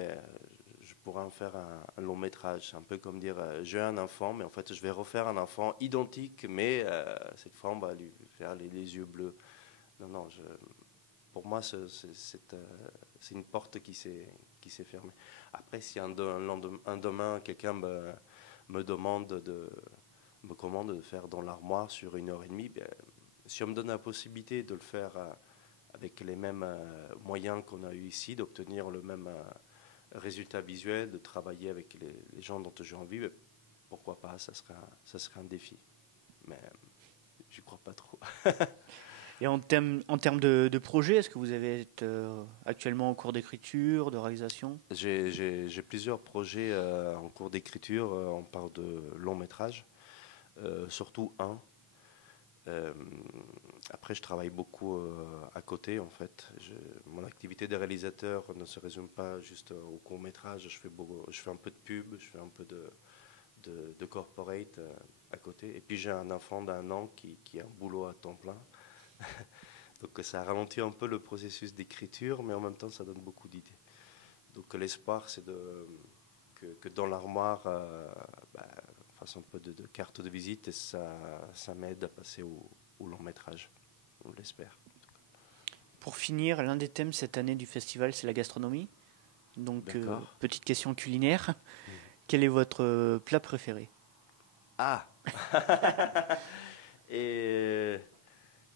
je pourrais en faire un long métrage. C'est un peu comme dire j'ai un enfant, mais en fait je vais refaire un enfant identique, mais cette fois on va lui faire les yeux bleus. Non, pour moi c'est une porte qui s'est fermée. Après, si un demain quelqu'un me commande de faire dans l'armoire sur 1h30, si on me donne la possibilité de le faire avec les mêmes moyens qu'on a eu ici, d'obtenir le même résultat visuel, de travailler avec les gens dont j'ai envie, pourquoi pas, ça serait un défi. Mais j'y crois pas trop. Et en termes de projet, est-ce que vous êtes actuellement en cours d'écriture, de réalisation ? J'ai plusieurs projets en cours d'écriture. On parle de long métrage, surtout un. Après, je travaille beaucoup à côté, en fait. Mon activité de réalisateur ne se résume pas juste au court-métrage. Je fais un peu de pub, je fais un peu de corporate à côté. Et puis, j'ai un enfant d'1 an qui a un boulot à temps plein. Donc, ça ralentit un peu le processus d'écriture, mais en même temps, ça donne beaucoup d'idées. Donc, l'espoir, c'est que dans l'armoire, fasse un peu de carte de visite et ça m'aide à passer au long métrage, on l'espère. Pour finir, l'un des thèmes cette année du festival, c'est la gastronomie. Donc, petite question culinaire. Quel est votre plat préféré ? Ah Et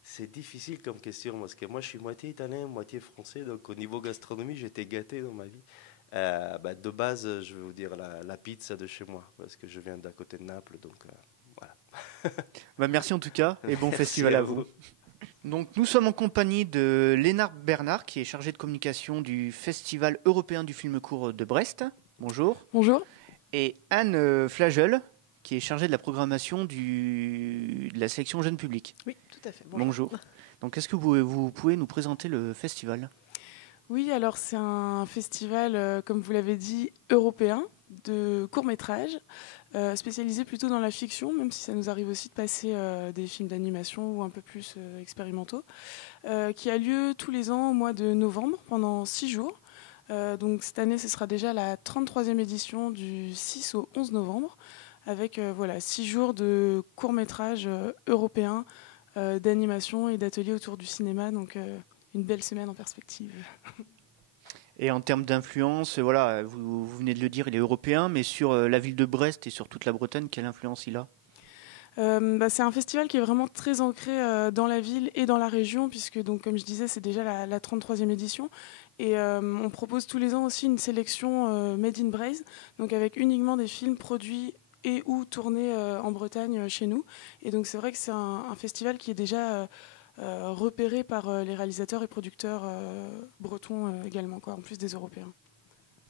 c'est difficile comme question parce que moi je suis moitié italien, moitié français, donc au niveau gastronomie j'étais gâté dans ma vie. De base, je vais vous dire la pizza de chez moi, parce que je viens d'à côté de Naples, donc voilà. Merci en tout cas, et bon festival à vous. Donc, nous sommes en compagnie de Lénard Bernard, qui est chargé de communication du Festival européen du film court de Brest. Bonjour. Bonjour. Et Anne Flagel, qui est chargé de la programmation de la sélection jeune public. Oui, tout à fait. Bonjour. Donc, est-ce que vous pouvez nous présenter le festival ? Oui, alors c'est un festival, comme vous l'avez dit, européen de courts-métrages, spécialisé plutôt dans la fiction, même si ça nous arrive aussi de passer des films d'animation ou un peu plus expérimentaux, qui a lieu tous les ans au mois de novembre pendant 6 jours. Donc cette année, ce sera déjà la 33e édition du 6 au 11 novembre, avec 6 jours de courts-métrages européens, d'animation et d'ateliers autour du cinéma. Donc une belle semaine en perspective. Et en termes d'influence, voilà, vous venez de le dire, il est européen, mais sur la ville de Brest et sur toute la Bretagne, quelle influence il a ? C'est un festival qui est vraiment très ancré dans la ville et dans la région, puisque, donc, comme je disais, c'est déjà la 33e édition. Et on propose tous les ans aussi une sélection Made in Braise, donc avec uniquement des films produits et ou tournés en Bretagne chez nous. Et donc c'est vrai que c'est un festival qui est déjà repéré par les réalisateurs et producteurs bretons également, en plus des Européens.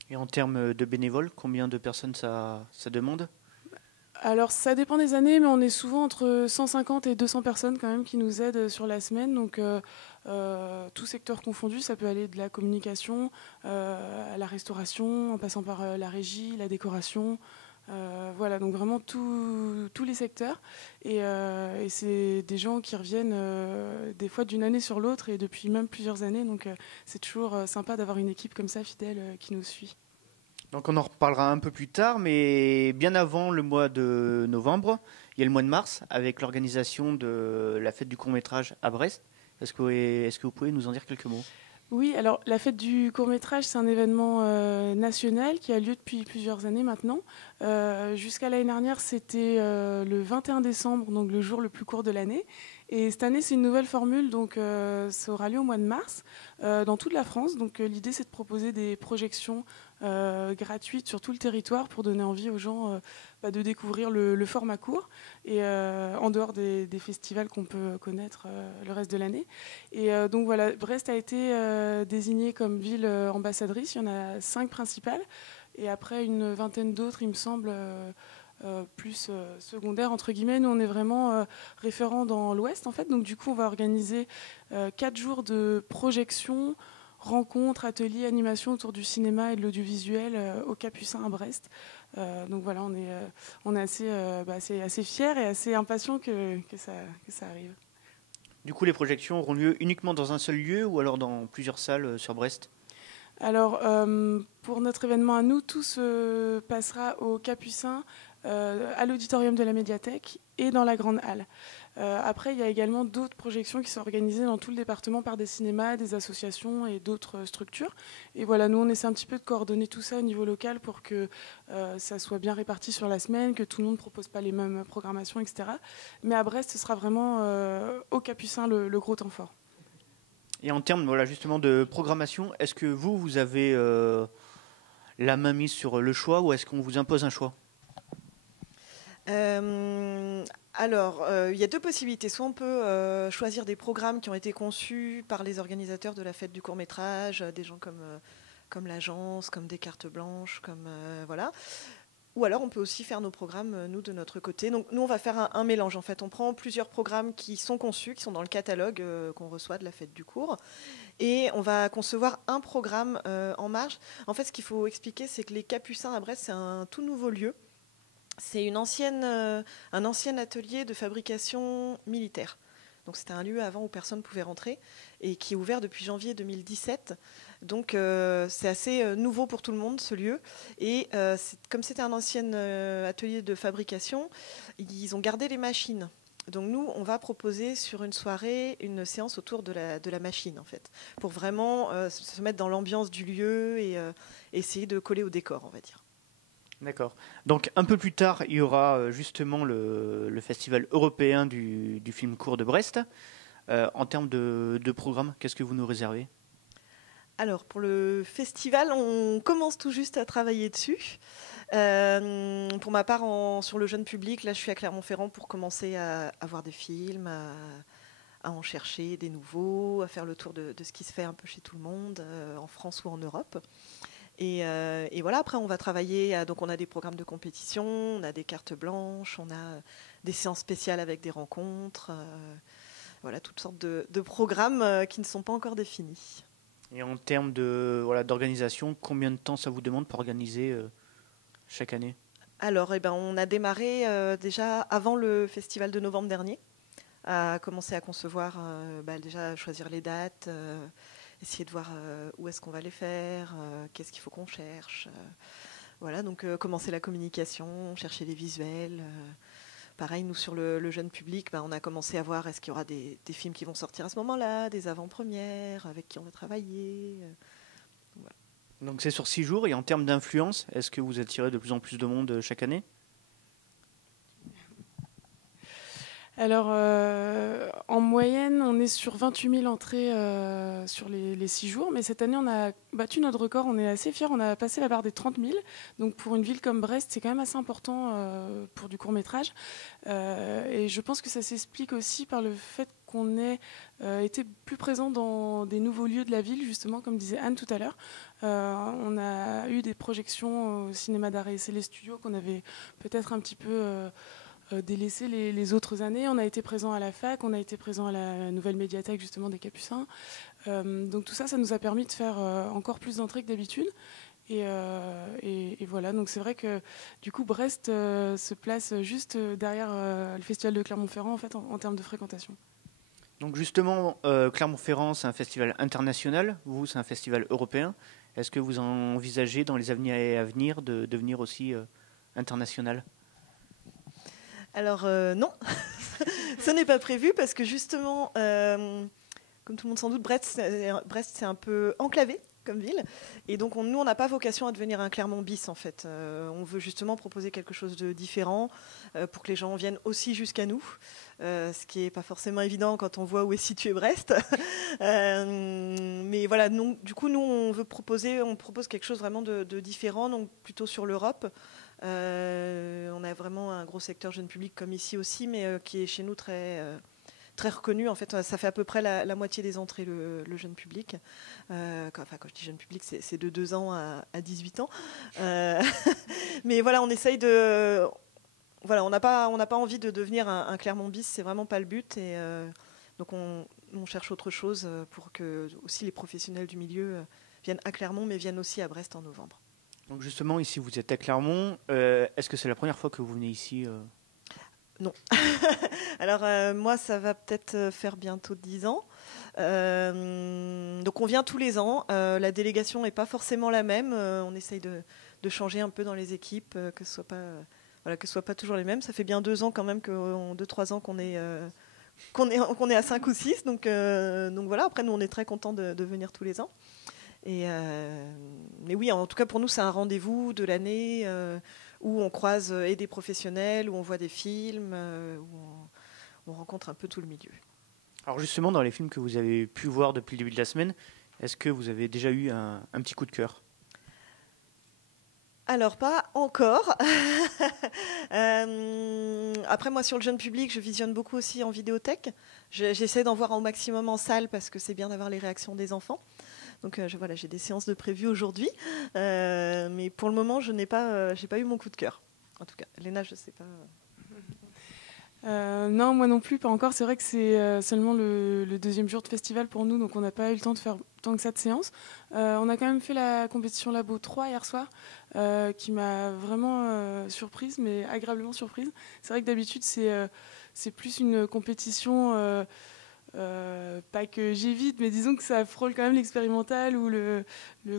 Et en termes de bénévoles, combien de personnes ça demande ? Alors ça dépend des années, mais on est souvent entre 150 et 200 personnes quand même qui nous aident sur la semaine. Donc tout secteur confondu, ça peut aller de la communication à la restauration, en passant par la régie, la décoration. Voilà, donc vraiment tous les secteurs. Et c'est des gens qui reviennent des fois d'une année sur l'autre et depuis même plusieurs années. Donc c'est toujours sympa d'avoir une équipe comme ça, fidèle, qui nous suit. Donc on en reparlera un peu plus tard, mais bien avant le mois de novembre, il y a le mois de mars avec l'organisation de la fête du court-métrage à Brest. Est-ce que vous pouvez nous en dire quelques mots ? Oui, alors la fête du court-métrage, c'est un événement national qui a lieu depuis plusieurs années maintenant. Jusqu'à l'année dernière, c'était le 21 décembre, donc le jour le plus court de l'année. Et cette année, c'est une nouvelle formule, donc ça aura lieu au mois de mars dans toute la France. Donc l'idée, c'est de proposer des projections gratuites sur tout le territoire pour donner envie aux gens de découvrir le format court et en dehors des festivals qu'on peut connaître le reste de l'année. Et donc voilà, Brest a été désignée comme ville ambassadrice. Il y en a 5 principales et après une vingtaine d'autres, il me semble, plus secondaires, entre guillemets. Nous, on est vraiment référents dans l'Ouest, en fait. Donc du coup, on va organiser 4 jours de projection, rencontres, ateliers, animations autour du cinéma et de l'audiovisuel au Capucin à Brest. Donc voilà, on est assez fiers et assez impatients que ça arrive. Du coup, les projections auront lieu uniquement dans un seul lieu ou alors dans plusieurs salles sur Brest ? Alors, pour notre événement à nous, tout se passera au Capucin, à l'auditorium de la médiathèque et dans la grande halle. Après, il y a également d'autres projections qui sont organisées dans tout le département par des cinémas, des associations et d'autres structures. Et voilà, nous, on essaie un petit peu de coordonner tout ça au niveau local pour que ça soit bien réparti sur la semaine, que tout le monde ne propose pas les mêmes programmations, etc. Mais à Brest, ce sera vraiment au Capucin le gros temps fort. Et en termes justement de programmation, est-ce que vous avez la main mise sur le choix ou est-ce qu'on vous impose un choix ? Alors, il y a 2 possibilités. Soit on peut choisir des programmes qui ont été conçus par les organisateurs de la fête du court-métrage, des gens comme l'agence, comme des cartes blanches, voilà. Ou alors on peut aussi faire nos programmes, nous, de notre côté. Donc nous, on va faire un mélange. En fait, on prend plusieurs programmes qui sont conçus, qui sont dans le catalogue qu'on reçoit de la fête du court. Et on va concevoir un programme en marge. En fait, ce qu'il faut expliquer, c'est que les Capucins à Brest, c'est un tout nouveau lieu. C'est un ancien atelier de fabrication militaire. Donc c'était un lieu avant où personne ne pouvait rentrer et qui est ouvert depuis janvier 2017. Donc c'est assez nouveau pour tout le monde, ce lieu. Et comme c'était un ancien atelier de fabrication, ils ont gardé les machines. Donc nous, on va proposer sur une soirée une séance autour de la machine, en fait, pour vraiment se mettre dans l'ambiance du lieu et essayer de coller au décor, on va dire. D'accord. Donc un peu plus tard, il y aura justement le festival européen du film court de Brest. En termes de programme, qu'est-ce que vous nous réservez ? Alors pour le festival, on commence tout juste à travailler dessus. Pour ma part, sur le jeune public, là je suis à Clermont-Ferrand pour commencer à voir des films, à en chercher des nouveaux, à faire le tour de ce qui se fait un peu chez tout le monde, en France ou en Europe. Et voilà, après, on va travailler. Donc, on a des programmes de compétition, on a des cartes blanches, on a des séances spéciales avec des rencontres. Voilà, toutes sortes de programmes qui ne sont pas encore définis. Et en termes d'organisation, combien de temps ça vous demande pour organiser chaque année ? Alors, on a démarré déjà avant le festival de novembre dernier, à commencer à concevoir, déjà choisir les dates, essayer de voir où est-ce qu'on va les faire, qu'est-ce qu'il faut qu'on cherche. Voilà, donc commencer la communication, chercher les visuels. Pareil, nous sur le jeune public, on a commencé à voir est-ce qu'il y aura des films qui vont sortir à ce moment-là, des avant-premières, avec qui on va travailler. Voilà. Donc c'est sur 6 jours, et en termes d'influence, est-ce que vous attirez de plus en plus de monde chaque année ? Alors, en moyenne, on est sur 28 000 entrées sur les 6 jours. Mais cette année, on a battu notre record. On est assez fiers. On a passé la barre des 30 000. Donc, pour une ville comme Brest, c'est quand même assez important pour du court-métrage. Et je pense que ça s'explique aussi par le fait qu'on ait été plus présent dans des nouveaux lieux de la ville, justement, comme disait Anne tout à l'heure. On a eu des projections au cinéma d'arrêt. C'est les studios qu'on avait peut-être un petit peu... délaissé les autres années. On a été présent à la fac, on a été présent à la nouvelle médiathèque justement des Capucins. Donc tout ça, ça nous a permis de faire encore plus d'entrées que d'habitude. Et voilà, donc c'est vrai que du coup Brest se place juste derrière le festival de Clermont-Ferrand en fait en termes de fréquentation. Donc justement, Clermont-Ferrand, c'est un festival international. Vous, c'est un festival européen. Est-ce que vous envisagez dans les années à venir de devenir aussi international ? Alors non, ce n'est pas prévu parce que justement, comme tout le monde sans doute, Brest c'est un peu enclavé comme ville. Et donc nous, on n'a pas vocation à devenir un Clermont bis en fait. On veut justement proposer quelque chose de différent pour que les gens viennent aussi jusqu'à nous. Ce qui n'est pas forcément évident quand on voit où est situé Brest. Mais voilà, du coup, nous, on propose quelque chose vraiment de différent, donc plutôt sur l'Europe. On a vraiment un gros secteur jeune public comme ici aussi, mais qui est chez nous très reconnu. En fait, ça fait à peu près la moitié des entrées, le jeune public. Quand je dis jeune public, c'est de 2 ans à 18 ans. Mais voilà, on essaye de... Voilà, on n'a pas envie de devenir un Clermont bis, c'est vraiment pas le but. Et donc on cherche autre chose pour que aussi les professionnels du milieu viennent à Clermont, mais viennent aussi à Brest en novembre. Donc justement, ici, vous êtes à Clermont. Est-ce que c'est la première fois que vous venez ici Non. Alors, moi, ça va peut-être faire bientôt 10 ans. Donc, on vient tous les ans. La délégation n'est pas forcément la même. On essaye de changer un peu dans les équipes, que ce soit pas toujours les mêmes. Ça fait bien 2 ans quand même, 2-3 ans qu'on est à 5 ou 6. Donc voilà, après, nous, on est très contents de venir tous les ans. Mais oui, en tout cas pour nous c'est un rendez-vous de l'année où on croise et des professionnels, où on voit des films, où on rencontre un peu tout le milieu. Alors justement, dans les films que vous avez pu voir depuis le début de la semaine, est-ce que vous avez déjà eu un petit coup de cœur ? Alors pas encore. Après moi sur le jeune public, je visionne beaucoup aussi en vidéothèque. J'essaie d'en voir au maximum en salle parce que c'est bien d'avoir les réactions des enfants. Donc j'ai des séances de prévues aujourd'hui, mais pour le moment, j'ai pas eu mon coup de cœur. En tout cas, Léna, je sais pas. Non, moi non plus, pas encore. C'est vrai que c'est seulement le 2e jour de festival pour nous, donc on n'a pas eu le temps de faire tant que ça de séances. On a quand même fait la compétition Labo 3 hier soir, qui m'a vraiment surprise, mais agréablement surprise. C'est vrai que d'habitude, c'est plus une compétition... pas que j'évite, mais disons que ça frôle quand même l'expérimental ou le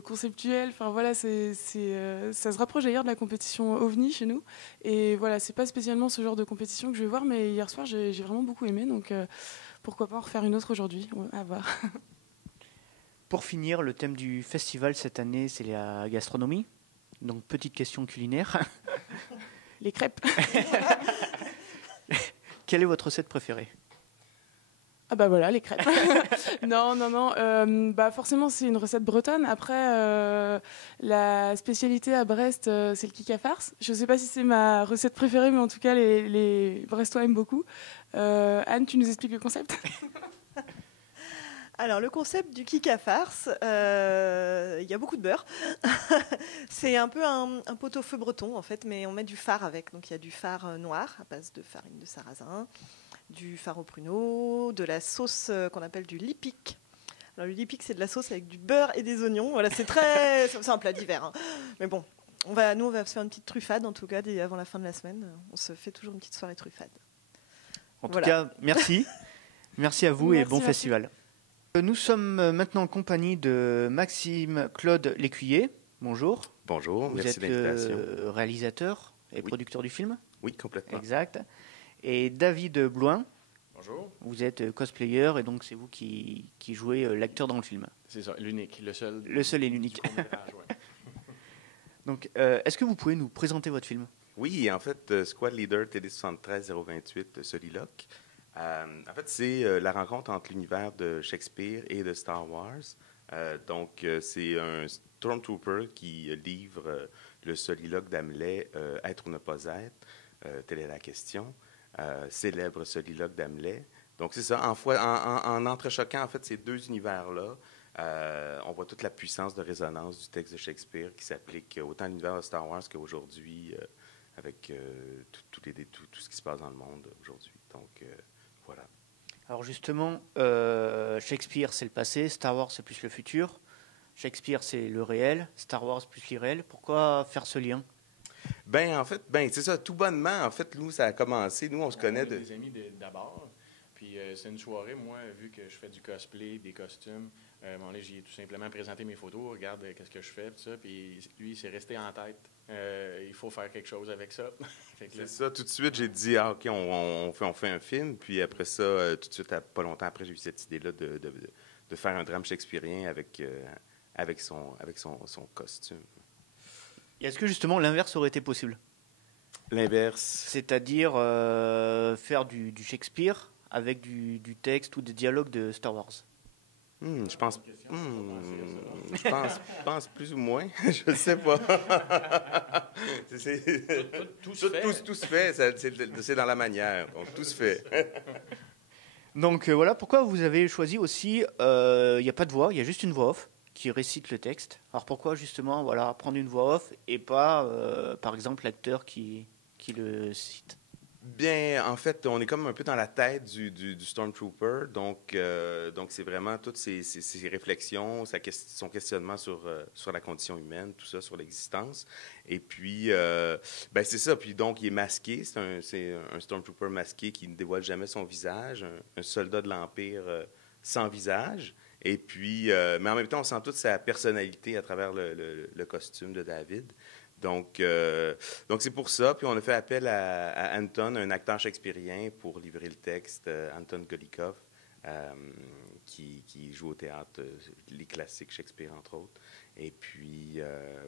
conceptuel. Enfin voilà, ça se rapproche d'ailleurs de la compétition OVNI chez nous. Et voilà, c'est pas spécialement ce genre de compétition que je vais voir, mais hier soir j'ai vraiment beaucoup aimé, donc pourquoi pas en refaire une autre aujourd'hui, à voir. Pour finir, le thème du festival cette année, c'est la gastronomie. Donc petite question culinaire. Les crêpes. Quelle est votre recette préférée ? Ah bah voilà, les crêpes. Non. Forcément, c'est une recette bretonne. Après, la spécialité à Brest, c'est le kika farce. Je ne sais pas si c'est ma recette préférée, mais en tout cas, les Brestois aiment beaucoup. Anne, tu nous expliques le concept ? Alors, le concept du kick à farce, il y a beaucoup de beurre. C'est un peu un pot-au-feu breton, en fait, mais on met du fard avec. Donc, il y a du fard noir à base de farine de sarrasin, du fard au pruneau, de la sauce qu'on appelle du lipic. Alors, le lipic, c'est de la sauce avec du beurre et des oignons. Voilà, c'est un plat d'hiver. Hein. Mais bon, on va se faire une petite truffade, en tout cas, avant la fin de la semaine. On se fait toujours une petite soirée truffade. En tout cas, merci. Merci à vous et bon festival. Nous sommes maintenant en compagnie de Maxime Claude Lécuyer. Bonjour. Bonjour, merci de l'invitation. Vous êtes réalisateur et producteur du film. Oui, complètement. Exact. Et David Blouin. Bonjour. Vous êtes cosplayer et donc c'est vous qui jouez l'acteur dans le film. C'est ça, l'unique, le seul. Le seul et l'unique. Donc, est-ce que vous pouvez nous présenter votre film? Oui, en fait, Squad Leader TD 73-028 Soliloque. En fait, c'est la rencontre entre l'univers de Shakespeare et de Star Wars. Donc, c'est un Stormtrooper qui livre le soliloque d'Hamlet, Être ou ne pas être, telle est la question. Célèbre soliloque d'Hamlet. Donc, c'est ça, en entrechoquant en fait, ces deux univers-là, on voit toute la puissance de résonance du texte de Shakespeare qui s'applique autant à l'univers de Star Wars qu'aujourd'hui, avec tout ce qui se passe dans le monde aujourd'hui. Donc, voilà. Alors justement, Shakespeare, c'est le passé, Star Wars, c'est plus le futur. Shakespeare, c'est le réel, Star Wars, plus l'irréel. Pourquoi faire ce lien? Ben en fait, c'est ça, tout bonnement. En fait, nous, ça a commencé. Nous, on se connaît de... des amis d'abord. Puis c'est une soirée, moi, vu que je fais du cosplay, des costumes, j'ai tout simplement présenté mes photos, regarde qu'est-ce que je fais, tout ça. Puis lui, c'est resté en tête. Il faut faire quelque chose avec ça. C'est ça, tout de suite, j'ai dit, OK, on fait un film. Puis après ça, tout de suite, pas longtemps après, j'ai eu cette idée-là de faire un drame shakespearien avec son costume. Et est-ce que justement l'inverse aurait été possible? L'inverse? C'est-à-dire faire du Shakespeare avec du texte ou des dialogues de Star Wars? Je pense plus ou moins. Je ne sais pas. Tout se fait. C'est dans la manière. Donc, tout se fait. Donc, voilà pourquoi vous avez choisi aussi... Il n'y a pas de voix, il y a juste une voix off qui récite le texte. Alors, pourquoi justement prendre une voix off et pas, par exemple, l'acteur qui le cite? Bien, en fait, on est comme un peu dans la tête du Stormtrooper, donc c'est vraiment toutes ces réflexions, son questionnement sur la condition humaine, tout ça, sur l'existence. Et puis, c'est ça. Puis donc, il est masqué. C'est un Stormtrooper masqué qui ne dévoile jamais son visage, un soldat de l'Empire sans visage. Et puis, mais en même temps, on sent toute sa personnalité à travers le costume de David. Donc c'est pour ça. Puis on a fait appel à Anton, un acteur shakespearien, pour livrer le texte, Anton Golikov, qui joue au théâtre les classiques Shakespeare, entre autres. Et puis,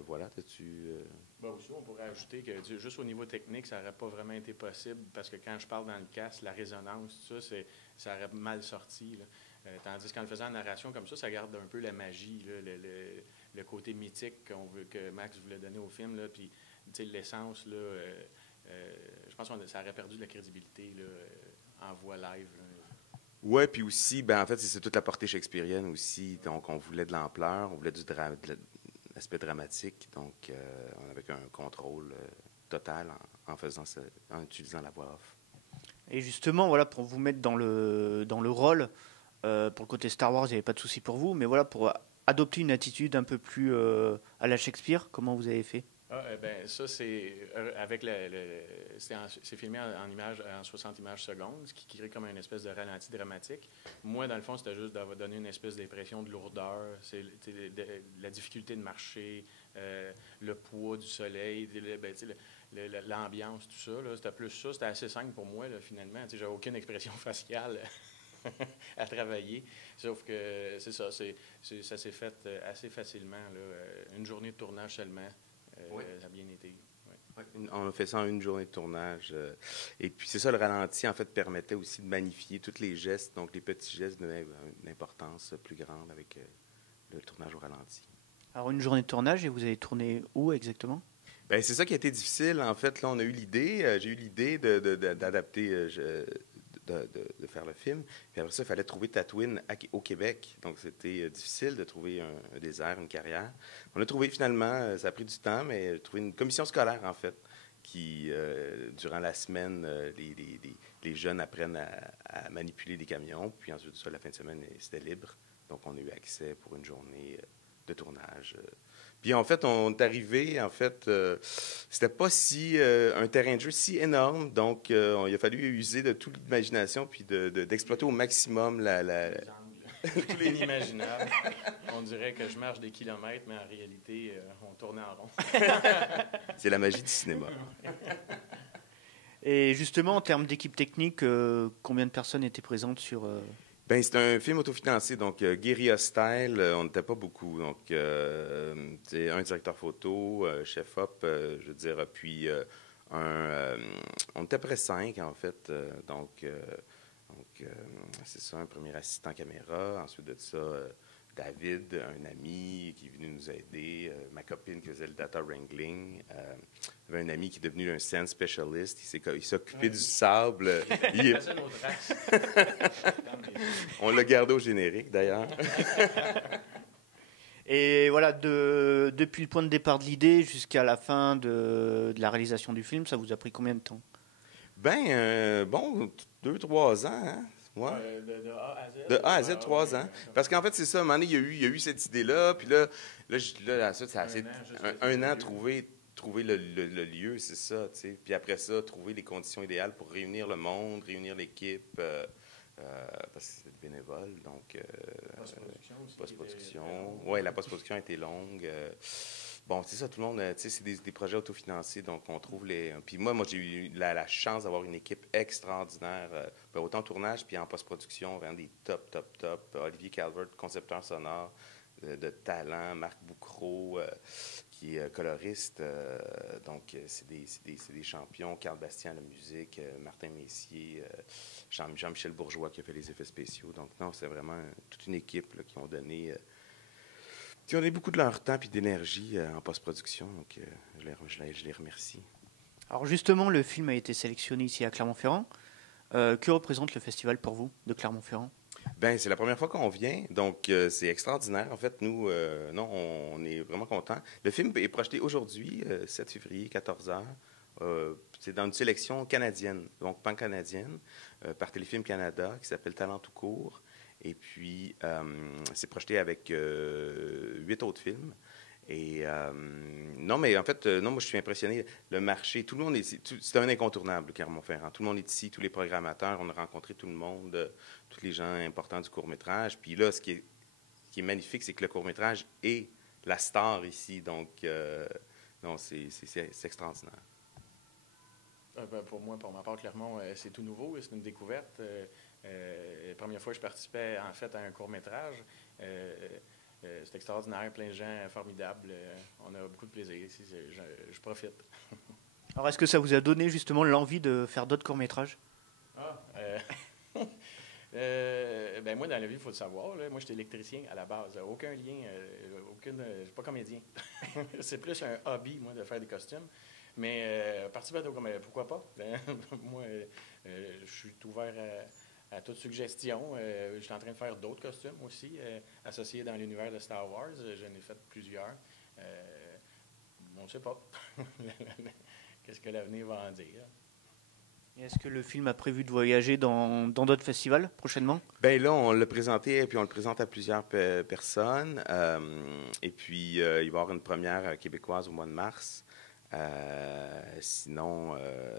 voilà, Aussi, on pourrait ajouter que juste au niveau technique, ça n'aurait pas vraiment été possible, parce que quand je parle dans le casque, la résonance, tout ça, ça aurait mal sorti, là. Tandis qu'en le faisant en narration comme ça garde un peu la magie, là, le côté mythique que Max voulait donner au film, là, puis l'essence, là, je pense que ça aurait perdu de la crédibilité là, en voix live. Oui, puis aussi, en fait, c'est toute la portée shakespearienne aussi. Donc, on voulait de l'ampleur, on voulait de l'aspect dramatique. Donc, on avait un contrôle total en utilisant la voix off. Et justement, voilà, pour vous mettre dans le rôle, pour le côté Star Wars, il n'y avait pas de souci pour vous, mais voilà, pour adopter une attitude un peu plus à la Shakespeare, comment vous avez fait? Ça, c'est c'est filmé en 60 images secondes, ce qui crée comme une espèce de ralenti dramatique. Moi, dans le fond, c'était juste d'avoir donné une espèce d'impression de lourdeur, la difficulté de marcher, le poids du soleil, l'ambiance, tout ça. C'était plus ça. C'était assez simple pour moi, là, finalement. J'avais aucune expression faciale à travailler. Sauf que c'est ça. Ça s'est fait assez facilement. Là, une journée de tournage seulement. Oui. Ça a bien été. Oui. On a fait ça en une journée de tournage. Et puis, c'est ça, le ralenti, en fait, permettait aussi de magnifier tous les gestes. Donc, les petits gestes donnaient une importance plus grande avec le tournage au ralenti. Alors, une journée de tournage, et vous avez tourné où exactement? C'est ça qui a été difficile. En fait, là, on a eu l'idée, j'ai eu l'idée d'adapter de faire le film. Puis après ça, il fallait trouver Tatooine au Québec. Donc, c'était difficile de trouver un désert, une carrière. On a trouvé finalement, ça a pris du temps, mais trouvé une commission scolaire, en fait, qui, durant la semaine, les jeunes apprennent à manipuler des camions. Puis ensuite de ça, la fin de semaine, c'était libre. Donc, on a eu accès pour une journée de tournage. Puis en fait, on est arrivé, en fait, c'était pas un terrain de jeu si énorme, donc il a fallu user de toute l'imagination puis d'exploiter au maximum tous les inimaginables. On dirait que je marche des kilomètres, mais en réalité, on tournait en rond. C'est la magie du cinéma. Et justement, en termes d'équipe technique, combien de personnes étaient présentes sur... Ben, c'est un film autofinancé, donc guérilla style, on n'était pas beaucoup. Donc, c'est un directeur photo, chef-op, je veux dire, puis on était près 5, en fait. Donc c'est ça, un premier assistant caméra. Ensuite de ça, David, un ami qui est venu nous aider, ma copine qui faisait le data wrangling. Il y avait un ami qui est devenu un sand specialist. Il s'est occupé du sable. On l'a gardé au générique, d'ailleurs. Et voilà, depuis le point de départ de l'idée jusqu'à la fin de la réalisation du film, ça vous a pris combien de temps? Ben, bon, 2-3 ans, hein? Ouais. De A à Z, 3 ans. Parce qu'en fait, c'est ça, à un moment donné, il y a eu cette idée-là, puis là ça a assez un an trouver le lieu, c'est ça, tu sais. Puis après ça, trouver les conditions idéales pour réunir le monde, réunir l'équipe, parce que c'est bénévole, donc... Post-production. Oui, la post-production a été longue. Bon, c'est ça, tout le monde, tu sais, c'est des projets autofinancés, donc on trouve les... Puis moi j'ai eu la chance d'avoir une équipe extraordinaire, autant en tournage, puis en post-production, vraiment des top. Olivier Calvert, concepteur sonore de talent, Marc Boucreau, qui est coloriste, donc c'est des champions, Carl Bastien à la musique, Martin Messier, Jean-Michel Bourgeois qui a fait les effets spéciaux. Donc non, c'est vraiment toute une équipe là, qui ont donné beaucoup de leur temps et d'énergie en post-production. Donc je les remercie. Alors justement, le film a été sélectionné ici à Clermont-Ferrand. Que représente le festival pour vous de Clermont-Ferrand? Ben, c'est la première fois qu'on vient, donc c'est extraordinaire. En fait, nous, on est vraiment contents. Le film est projeté aujourd'hui, 7 février, 14h. C'est dans une sélection canadienne, donc pan-canadienne, par Téléfilm Canada, qui s'appelle Talent tout court. Et puis, c'est projeté avec 8 autres films. Et non, mais en fait, non, moi, je suis impressionné. Le marché, tout le monde c'est un incontournable, Clermont-Ferrand. Tout le monde est ici, tous les programmateurs. On a rencontré tout le monde, tous les gens importants du court-métrage. Puis là, ce qui est magnifique, c'est que le court-métrage est la star ici. Donc, non, c'est extraordinaire. Pour moi, pour ma part, Clermont, c'est tout nouveau. C'est une découverte. La première fois que je participais, en fait, à un court-métrage. C'est extraordinaire, plein de gens formidables. On a beaucoup de plaisir ici. Je profite. Alors, est-ce que ça vous a donné justement l'envie de faire d'autres courts-métrages? Ben moi, dans la vie, il faut le savoir. Là. Moi, j'étais électricien à la base. Aucun lien, je ne suis pas comédien. C'est plus un hobby, moi, de faire des costumes. Mais participer à pourquoi pas? Moi, je suis ouvert à toute suggestion. Je suis en train de faire d'autres costumes aussi, associés dans l'univers de Star Wars. J'en ai fait plusieurs. On ne sait pas. Qu'est-ce que l'avenir va en dire? Est-ce que le film a prévu de voyager dans d'autres festivals prochainement? Bien là, on l'a présenté et puis on le présente à plusieurs personnes. Et puis, il va y avoir une première québécoise au mois de mars. Sinon,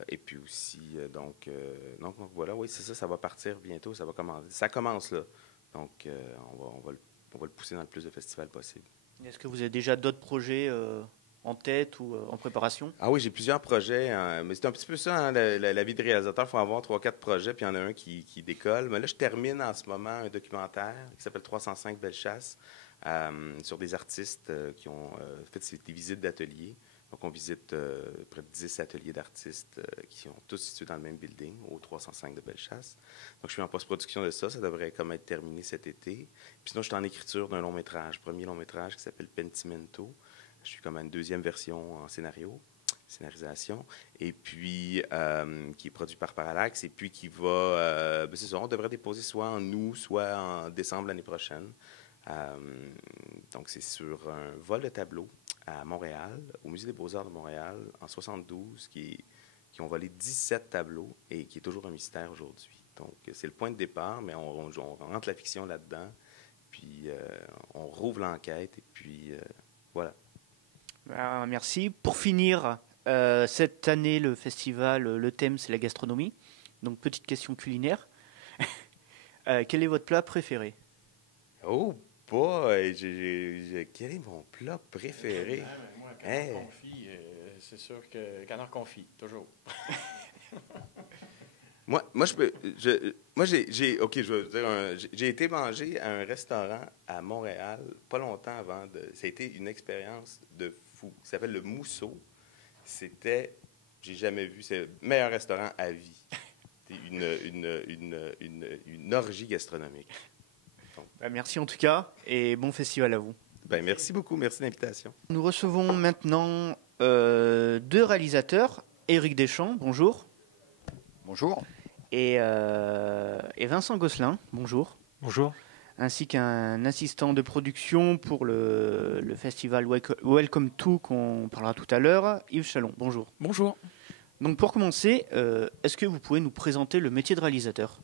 et puis aussi, donc voilà, oui, c'est ça, ça va partir bientôt, ça va commencer. Ça commence là. Donc, on va le pousser dans le plus de festivals possible. Est-ce que vous avez déjà d'autres projets en tête ou en préparation? Ah oui, j'ai plusieurs projets, mais c'est un petit peu ça, hein, la vie de réalisateur. Il faut avoir 3-4 projets, puis il y en a un qui décolle. Mais là, je termine en ce moment un documentaire qui s'appelle 305 Bellechasse, sur des artistes qui ont fait des visites d'ateliers. Donc, on visite près de 10 ateliers d'artistes qui sont tous situés dans le même building, au 305 de Bellechasse. Donc, je suis en post-production de ça. Ça devrait comme être terminé cet été. Puis sinon, je suis en écriture d'un long-métrage, premier long-métrage qui s'appelle Pentimento. Je suis comme à une deuxième version en scénario. scénarisation, et puis qui est produit par Parallax, et puis qui va, c'est ça, on devrait déposer soit en août, soit en décembre l'année prochaine. Donc c'est sur un vol de tableau à Montréal, au Musée des Beaux-Arts de Montréal, en 72, qui ont volé 17 tableaux et qui est toujours un mystère aujourd'hui. Donc c'est le point de départ, mais on rentre la fiction là-dedans, puis on rouvre l'enquête, et puis voilà. Merci. Pour finir, cette année, le festival, le thème, c'est la gastronomie. Donc, petite question culinaire. Quel est votre plat préféré? Oh boy! Quel est mon plat préféré? Moi, canard confit, c'est sûr que canard confit, toujours. J'ai été manger à un restaurant à Montréal pas longtemps avant. Ça a été une expérience de fou. Ça s'appelle le Mousseau. J'ai jamais vu, c'est le meilleur restaurant à vie. C'était une orgie gastronomique. Merci en tout cas, et bon festival à vous. Merci beaucoup, merci de l'invitation. Nous recevons maintenant deux réalisateurs. Éric Deschamps, bonjour. Bonjour. Et Vincent Gosselin, bonjour. Bonjour. Ainsi qu'un assistant de production pour le festival Welcome To, qu'on parlera tout à l'heure, Yves Chalon, bonjour. Bonjour. Donc pour commencer, est-ce que vous pouvez nous présenter le métier de réalisateur?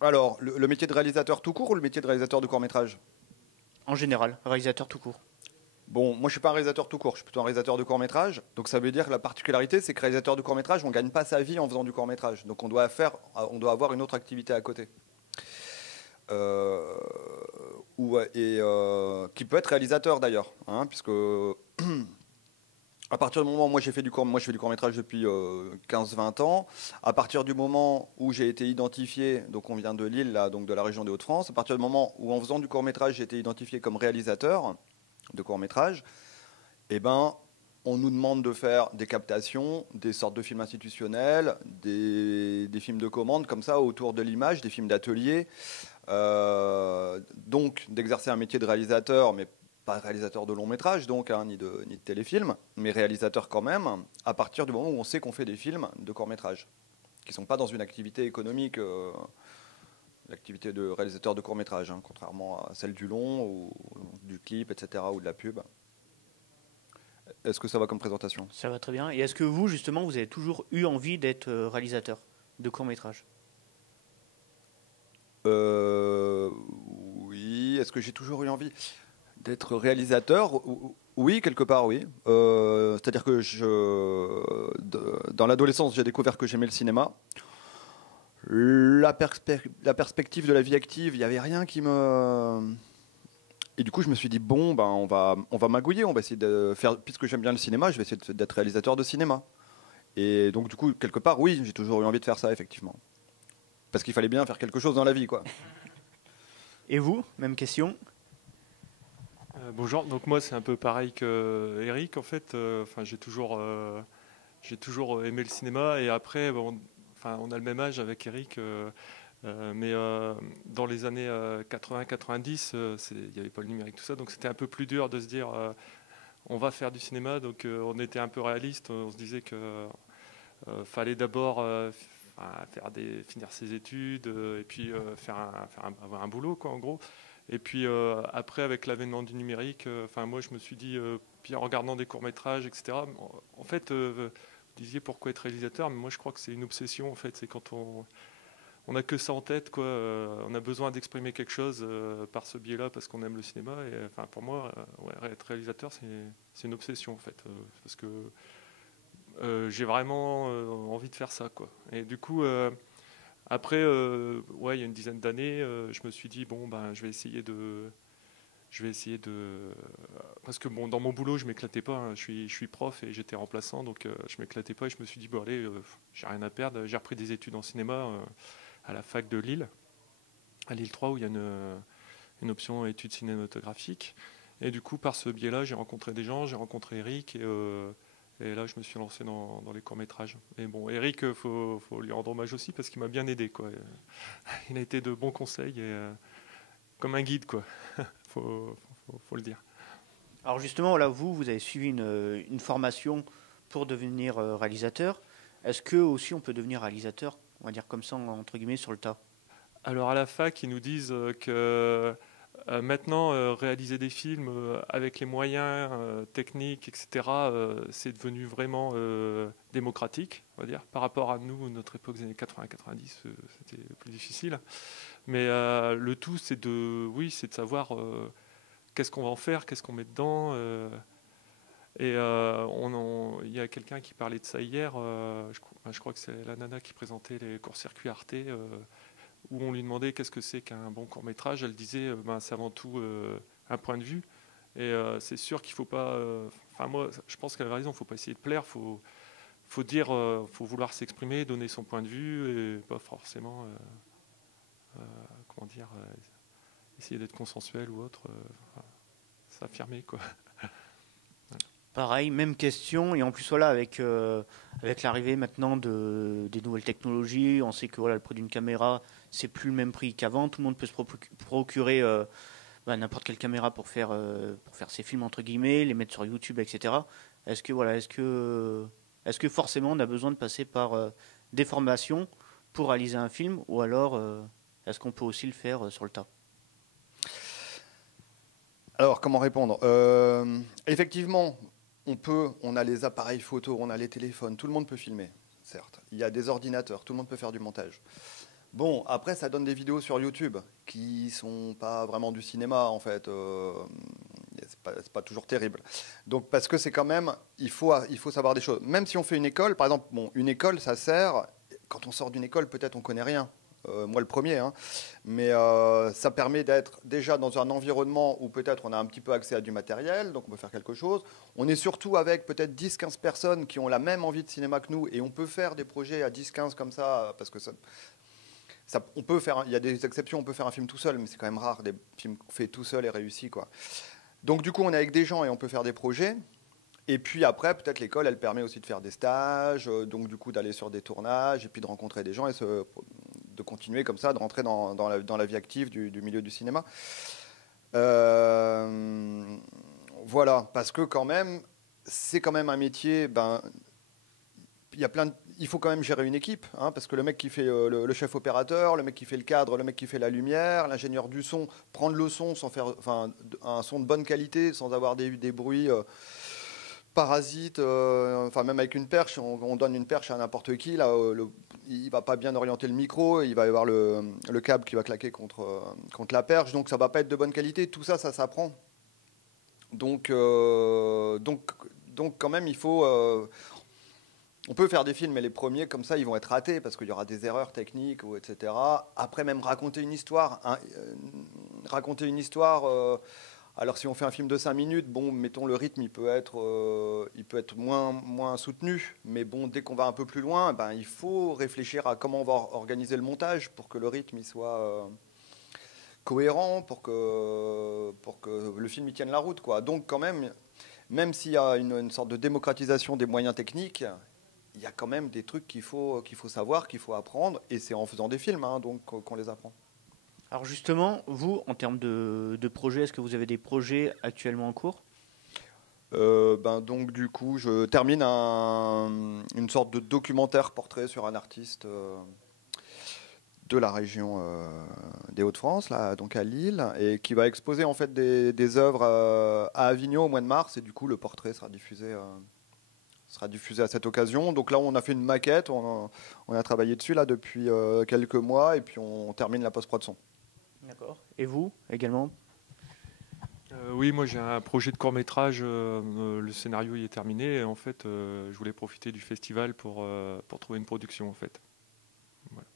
Alors, le métier de réalisateur tout court ou le métier de réalisateur de court-métrage? En général, réalisateur tout court. Bon, moi je ne suis pas un réalisateur tout court, je suis plutôt un réalisateur de court-métrage. Donc ça veut dire que la particularité, c'est que réalisateur de court-métrage, on ne gagne pas sa vie en faisant du court-métrage. Donc on doit avoir une autre activité à côté. Qui peut être réalisateur d'ailleurs, hein, puisque à partir du moment où moi je fais du court-métrage depuis 15-20 ans, à partir du moment où j'ai été identifié, donc on vient de Lille, là, donc de la région des Hauts-de-France, à partir du moment où en faisant du court-métrage j'ai été identifié comme réalisateur de court-métrage, on nous demande de faire des captations, des sortes de films institutionnels, des films de commande comme ça autour de l'image, des films d'atelier, donc d'exercer un métier de réalisateur, mais pas réalisateur de long métrage donc, ni de téléfilm, mais réalisateur quand même, à partir du moment où on sait qu'on fait des films de court métrage, qui ne sont pas dans une activité économique, l'activité de réalisateur de court métrage, hein, contrairement à celle du long, ou du clip, etc., ou de la pub. Est-ce que ça va comme présentation? Ça va très bien. Et est-ce que vous, justement, vous avez toujours eu envie d'être réalisateur de court métrage? Oui. Est-ce que j'ai toujours eu envie d'être réalisateur? Oui, quelque part, oui. C'est-à-dire que dans l'adolescence, j'ai découvert que j'aimais le cinéma. La perspective de la vie active, il n'y avait rien qui me... Et du coup, je me suis dit, bon, on va magouiller, on va essayer de faire... Puisque j'aime bien le cinéma, je vais essayer d'être réalisateur de cinéma. Et donc, du coup, quelque part, oui, j'ai toujours eu envie de faire ça, effectivement. Parce qu'il fallait bien faire quelque chose dans la vie, quoi. Et vous, même question? Bonjour, donc moi c'est un peu pareil que Eric en fait. J'ai toujours aimé le cinéma et après on a le même âge avec Eric, mais dans les années 80-90, il n'y avait pas le numérique tout ça, donc c'était un peu plus dur de se dire on va faire du cinéma. Donc on était un peu réaliste, on se disait que fallait d'abord finir ses études et puis avoir un boulot quoi en gros. Et puis après, avec l'avènement du numérique, moi je me suis dit, puis en regardant des courts-métrages, etc. En fait, vous disiez pourquoi être réalisateur, mais moi je crois que c'est une obsession. En fait, c'est quand on n'a que ça en tête, quoi. On a besoin d'exprimer quelque chose par ce biais-là parce qu'on aime le cinéma. Et pour moi, être réalisateur, c'est une obsession en fait, parce que j'ai vraiment envie de faire ça, quoi. Et du coup. Après, il y a une dizaine d'années, je me suis dit je vais essayer de, parce que dans mon boulot, je m'éclatais pas. Hein. Je suis prof et j'étais remplaçant, donc je m'éclatais pas. Et je me suis dit allez, j'ai rien à perdre. J'ai repris des études en cinéma à la fac de Lille, à Lille 3, où il y a une option études cinématographiques. Et du coup, par ce biais-là, j'ai rencontré des gens, j'ai rencontré Eric et là, je me suis lancé dans les courts-métrages. Et bon, Eric, faut lui rendre hommage aussi parce qu'il m'a bien aidé, quoi. Il a été de bons conseils et comme un guide, quoi. faut le dire. Alors justement, voilà, vous avez suivi une formation pour devenir réalisateur. Est-ce que aussi on peut devenir réalisateur, on va dire comme ça, entre guillemets, sur le tas? Alors à la fac, ils nous disent que maintenant, réaliser des films avec les moyens techniques, etc., c'est devenu vraiment démocratique, on va dire. Par rapport à nous, notre époque des années 80-90, c'était plus difficile. Mais le tout, c'est de savoir qu'est-ce qu'on va en faire, qu'est-ce qu'on met dedans. Et il y a quelqu'un qui parlait de ça hier. Je crois que c'est la nana qui présentait les courts-circuits Arte. Où on lui demandait qu'est-ce que c'est qu'un bon court-métrage, elle disait c'est avant tout un point de vue. Et c'est sûr qu'il ne faut pas... moi, je pense qu'elle a raison, il ne faut pas essayer de plaire, faut dire, faut vouloir s'exprimer, donner son point de vue, et pas forcément essayer d'être consensuel ou autre, s'affirmer, quoi. Pareil, même question, et en plus voilà, avec l'arrivée maintenant des nouvelles technologies, on sait que voilà, le prix d'une caméra, c'est plus le même prix qu'avant, tout le monde peut se procurer n'importe quelle caméra pour faire ses films entre guillemets, les mettre sur YouTube, etc. Est-ce que forcément on a besoin de passer par des formations pour réaliser un film, ou alors est-ce qu'on peut aussi le faire sur le tas? Alors, comment répondre? Effectivement, on a les appareils photo, on a les téléphones, tout le monde peut filmer, certes. Il y a des ordinateurs, tout le monde peut faire du montage. Bon, après, ça donne des vidéos sur YouTube qui sont pas vraiment du cinéma, en fait. C'est pas toujours terrible. Donc, parce que c'est quand même, il faut savoir des choses. Même si on fait une école, par exemple, une école, ça sert. Quand on sort d'une école, peut-être on connaît rien. Moi le premier, hein. Mais ça permet d'être déjà dans un environnement où peut-être on a un petit peu accès à du matériel, donc on peut faire quelque chose. On est surtout avec peut-être 10-15 personnes qui ont la même envie de cinéma que nous, et on peut faire des projets à 10-15 comme ça, parce que on peut faire, il y a des exceptions, on peut faire un film tout seul, mais c'est quand même rare, des films faits tout seul et réussis, quoi. Donc du coup, on est avec des gens et on peut faire des projets. Et puis après, peut-être l'école, elle permet aussi de faire des stages, donc du coup d'aller sur des tournages, et puis de rencontrer des gens, et de continuer comme ça, de rentrer dans la vie active du milieu du cinéma. Voilà, parce que quand même, c'est quand même un métier, il faut quand même gérer une équipe, hein, parce que le mec qui fait le chef opérateur, le mec qui fait le cadre, le mec qui fait la lumière, l'ingénieur du son, prendre le son sans faire, un son de bonne qualité, sans avoir des bruits parasites, même avec une perche, on donne une perche à n'importe qui, là, il va pas bien orienter le micro, il va y avoir le câble qui va claquer contre la perche, donc ça va pas être de bonne qualité. Tout ça, ça s'apprend. Donc quand même, il faut... on peut faire des films, mais les premiers, comme ça, ils vont être ratés, parce qu'il y aura des erreurs techniques, etc. Après, même raconter une histoire... alors, si on fait un film de 5 minutes, bon, mettons, le rythme, il peut être moins soutenu. Mais bon, dès qu'on va un peu plus loin, il faut réfléchir à comment on va organiser le montage pour que le rythme il soit cohérent, pour que le film il tienne la route, quoi. Donc, quand même s'il y a une sorte de démocratisation des moyens techniques, il y a quand même des trucs qu'il faut savoir, qu'il faut apprendre. Et c'est en faisant des films, hein, donc, qu'on les apprend. Alors justement, vous, en termes de projets, est-ce que vous avez des projets actuellement en cours? Donc du coup, je termine une sorte de documentaire portrait sur un artiste de la région des Hauts-de-France, là, donc à Lille, et qui va exposer en fait des œuvres à Avignon au mois de mars, et du coup le portrait sera diffusé à cette occasion. Donc là, on a fait une maquette, on a travaillé dessus là depuis quelques mois, et puis on termine la post-prod son. D'accord. Et vous, également? Oui, moi j'ai un projet de court-métrage, le scénario y est terminé, et en fait, je voulais profiter du festival pour trouver une production, en fait. Voilà.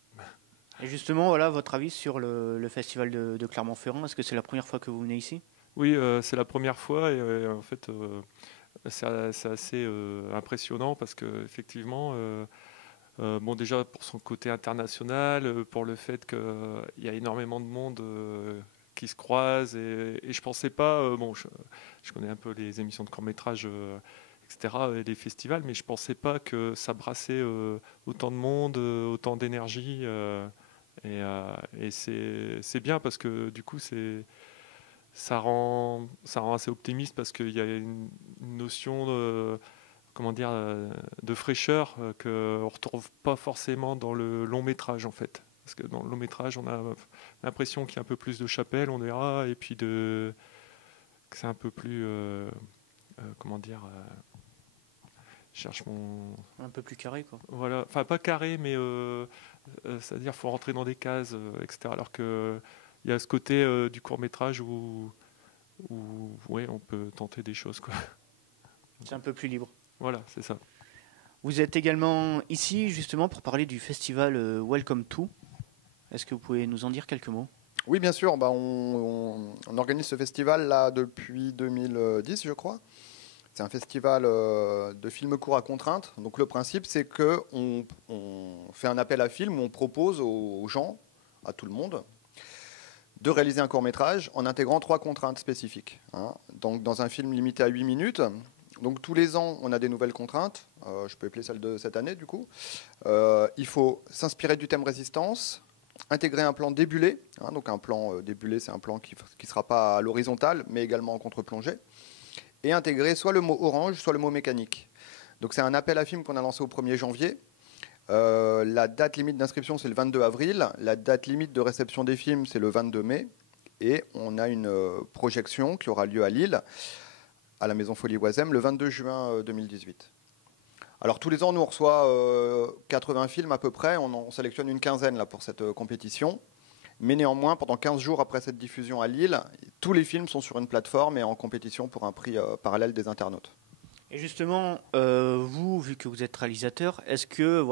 Et justement, voilà, votre avis sur le festival de Clermont-Ferrand, est-ce que c'est la première fois que vous venez ici? Oui, c'est la première fois, et en fait, c'est assez impressionnant, parce qu'effectivement... déjà pour son côté international, pour le fait qu'il y a énormément de monde qui se croise, et je pensais pas, je connais un peu les émissions de court-métrage, etc., et les festivals, mais je pensais pas que ça brassait autant de monde, autant d'énergie, et c'est bien, parce que du coup c'est ça rend assez optimiste parce qu'il y a une notion de, comment dire, de fraîcheur qu'on ne retrouve pas forcément dans le long métrage en fait. Parce que dans le long métrage, on a l'impression qu'il y a un peu plus de chapelle, on verra, et puis que c'est un peu plus, comment dire, je cherche mon... Un peu plus carré, quoi. Voilà, enfin pas carré, mais c'est-à-dire qu'il faut rentrer dans des cases, etc. Alors qu'il y a ce côté du court-métrage où ouais, on peut tenter des choses, quoi. C'est un peu plus libre. Voilà, c'est ça. Vous êtes également ici justement pour parler du festival Welcome To. Est-ce que vous pouvez nous en dire quelques mots ? Oui, bien sûr. On organise ce festival là depuis 2010, je crois. C'est un festival de films courts à contrainte. Donc le principe, c'est qu'on fait un appel à films où on propose aux gens, à tout le monde, de réaliser un court-métrage en intégrant 3 contraintes spécifiques. Donc dans un film limité à 8 minutes. Donc tous les ans, on a des nouvelles contraintes. Je peux épeler celle de cette année, du coup. Il faut s'inspirer du thème résistance, intégrer un plan débulé. Donc un plan débulé, c'est un plan qui ne sera pas à l'horizontale, mais également en contre-plongée. Et intégrer soit le mot orange, soit le mot mécanique. Donc c'est un appel à film qu'on a lancé au 1er janvier. La date limite d'inscription, c'est le 22 avril. La date limite de réception des films, c'est le 22 mai. Et on a une projection qui aura lieu à Lille, à la Maison Folie Oisem, le 22 juin 2018. Alors tous les ans, nous on reçoit 80 films à peu près. On sélectionne une quinzaine là, pour cette compétition. Mais néanmoins, pendant 15 jours après cette diffusion à Lille, tous les films sont sur une plateforme et en compétition pour un prix parallèle des internautes. Et justement, vous, vu que vous êtes réalisateur, est-ce que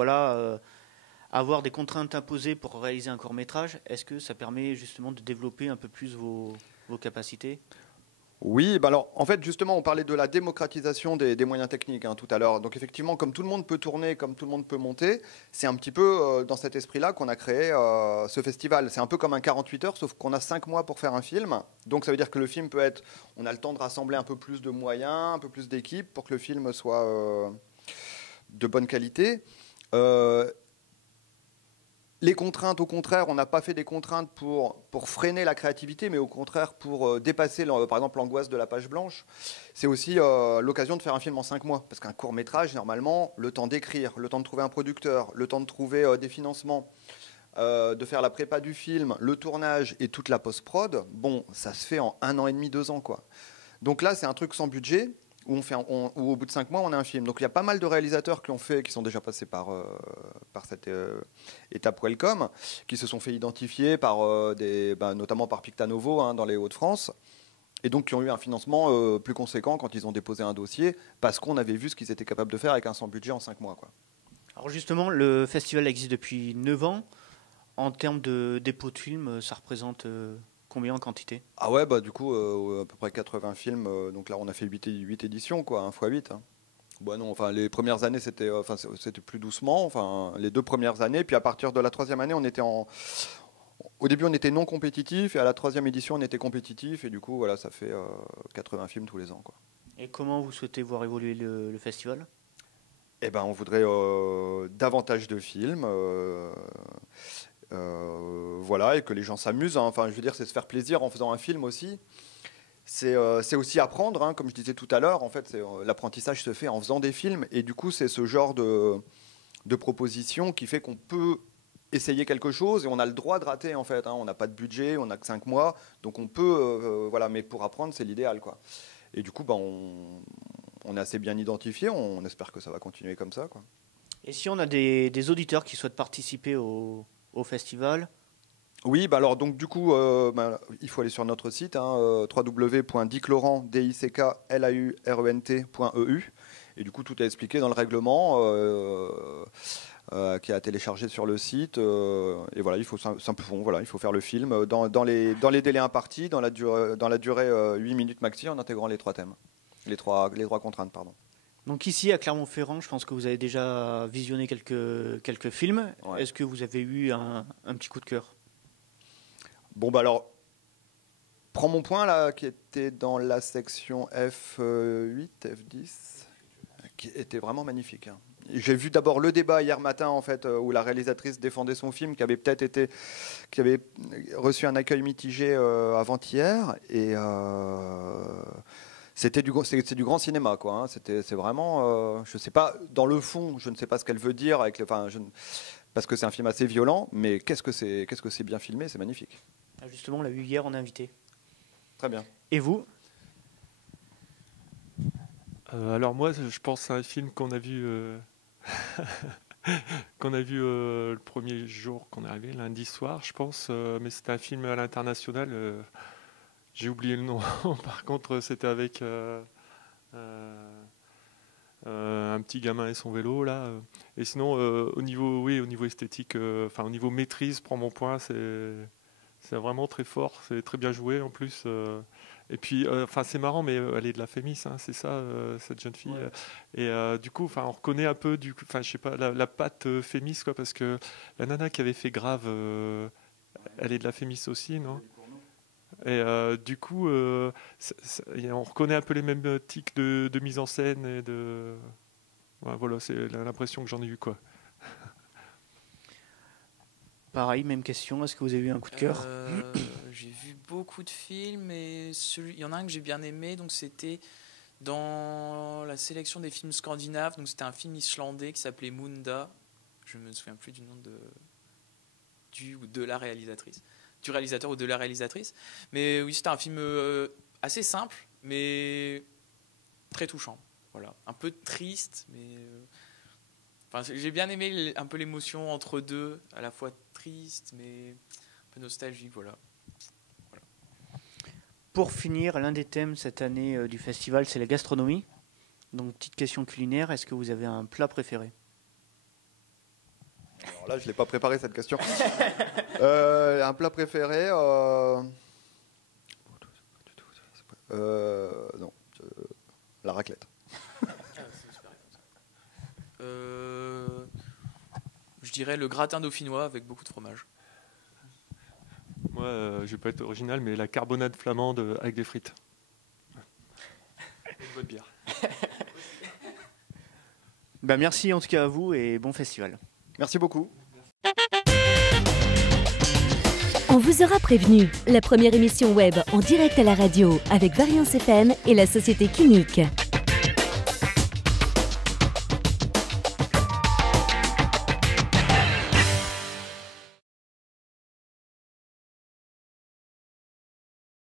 avoir des contraintes imposées pour réaliser un court-métrage, est-ce que ça permet justement de développer un peu plus vos capacités ? Oui, alors en fait justement on parlait de la démocratisation des moyens techniques tout à l'heure. Donc effectivement comme tout le monde peut tourner, comme tout le monde peut monter, c'est un petit peu dans cet esprit-là qu'on a créé ce festival. C'est un peu comme un 48 heures sauf qu'on a 5 mois pour faire un film. Donc ça veut dire que le film peut être, on a le temps de rassembler un peu plus de moyens, un peu plus d'équipes pour que le film soit de bonne qualité. Les contraintes, au contraire, on n'a pas fait des contraintes pour freiner la créativité, mais au contraire pour dépasser, par exemple, l'angoisse de la page blanche. C'est aussi l'occasion de faire un film en 5 mois. Parce qu'un court-métrage, normalement, le temps d'écrire, le temps de trouver un producteur, le temps de trouver des financements, de faire la prépa du film, le tournage et toute la post-prod, bon, ça se fait en 1 an et demi, 2 ans, quoi. Donc là, c'est un truc sans budget. Où au bout de 5 mois, on a un film. Donc il y a pas mal de réalisateurs qui sont déjà passés par cette étape Welcome, qui se sont fait identifier notamment par Pictanovo dans les Hauts-de-France, et donc qui ont eu un financement plus conséquent quand ils ont déposé un dossier, parce qu'on avait vu ce qu'ils étaient capables de faire avec un sans budget en 5 mois, quoi. Alors justement, le festival existe depuis 9 ans. En termes de dépôt de films, ça représente... combien en quantité ? Ah ouais, du coup, à peu près 80 films. Donc là, on a fait 8 éditions, quoi, 1 x 8. Non, les premières années, c'était plus doucement. Les 2 premières années. Puis à partir de la 3e année, au début, on était non compétitif. Et à la 3e édition, on était compétitif. Et du coup, voilà, ça fait 80 films tous les ans, quoi. Et comment vous souhaitez voir évoluer le festival ? On voudrait davantage de films. Et que les gens s'amusent. Je veux dire, c'est se faire plaisir en faisant un film aussi. C'est aussi apprendre, comme je disais tout à l'heure. En fait, l'apprentissage se fait en faisant des films. Et du coup, c'est ce genre de proposition qui fait qu'on peut essayer quelque chose et on a le droit de rater, en fait. On n'a pas de budget, on n'a que 5 mois. Donc on peut, mais pour apprendre, c'est l'idéal, quoi. Et du coup, on est assez bien identifié. On espère que ça va continuer comme ça, quoi. Et si on a des auditeurs qui souhaitent participer au festival ? Oui, alors donc du coup, il faut aller sur notre site, www.diclaurent.eu. Et du coup, tout est expliqué dans le règlement qui est à télécharger sur le site. Et voilà, il faut faire le film dans les délais impartis, dans la durée 8 minutes maxi, en intégrant les 3 thèmes, les trois contraintes, pardon. Donc ici, à Clermont-Ferrand, je pense que vous avez déjà visionné quelques films. Ouais. Est-ce que vous avez eu un petit coup de cœur ? Alors, Prends mon point, là, qui était dans la section F8, F10, qui était vraiment magnifique. j'ai vu d'abord le débat hier matin en fait où la réalisatrice défendait son film qui avait reçu un accueil mitigé avant-hier et c'est du grand cinéma quoi. Hein. C'est vraiment je sais pas dans le fond je ne sais pas ce qu'elle veut dire avec parce que c'est un film assez violent mais qu'est-ce que c'est bien filmé, c'est magnifique. Justement on l'a vu hier en invité. Très bien. Et vous? Alors moi, je pense à un film qu'on a vu, le premier jour qu'on est arrivé, lundi soir, je pense. Mais c'était un film à l'international. J'ai oublié le nom. Par contre, c'était avec un petit gamin et son vélo là. Et sinon, au niveau esthétique, au niveau maîtrise, prend mon point, c'est vraiment très fort. C'est très bien joué en plus. Et puis, c'est marrant, mais elle est de la Fémis, hein, c'est ça, cette jeune fille. Ouais. Et du coup, on reconnaît un peu, je sais pas, la patte Fémis, quoi, parce que la nana qui avait fait Grave, elle est de la Fémis aussi, non? Et du coup, on reconnaît un peu les mêmes tics de mise en scène et de. Ouais, voilà, c'est l'impression que j'en ai eu, quoi. Pareil, même question. Est-ce que vous avez eu un coup de cœur? J'ai vu beaucoup de films et il y en a un que j'ai bien aimé. Donc c'était dans la sélection des films scandinaves. Donc c'était un film islandais qui s'appelait Munda. Je me souviens plus du nom de la réalisatrice, du réalisateur ou de la réalisatrice. Mais oui, c'était un film assez simple, mais très touchant. Voilà, un peu triste, mais. J'ai bien aimé un peu l'émotion entre deux, à la fois triste, mais un peu nostalgique, voilà. Pour finir, l'un des thèmes cette année du festival, c'est la gastronomie. Donc, petite question culinaire, est-ce que vous avez un plat préféré? Alors là, je ne l'ai pas préparé cette question. Un plat préféré non, la raclette. Je dirais le gratin dauphinois avec beaucoup de fromage. Moi, je vais pas être original, mais la carbonade flamande avec des frites. Et une bonne bière. Merci en tout cas à vous et bon festival. Merci beaucoup. On vous aura prévenu, la première émission web en direct à la radio avec Variance FM et la société Clinique.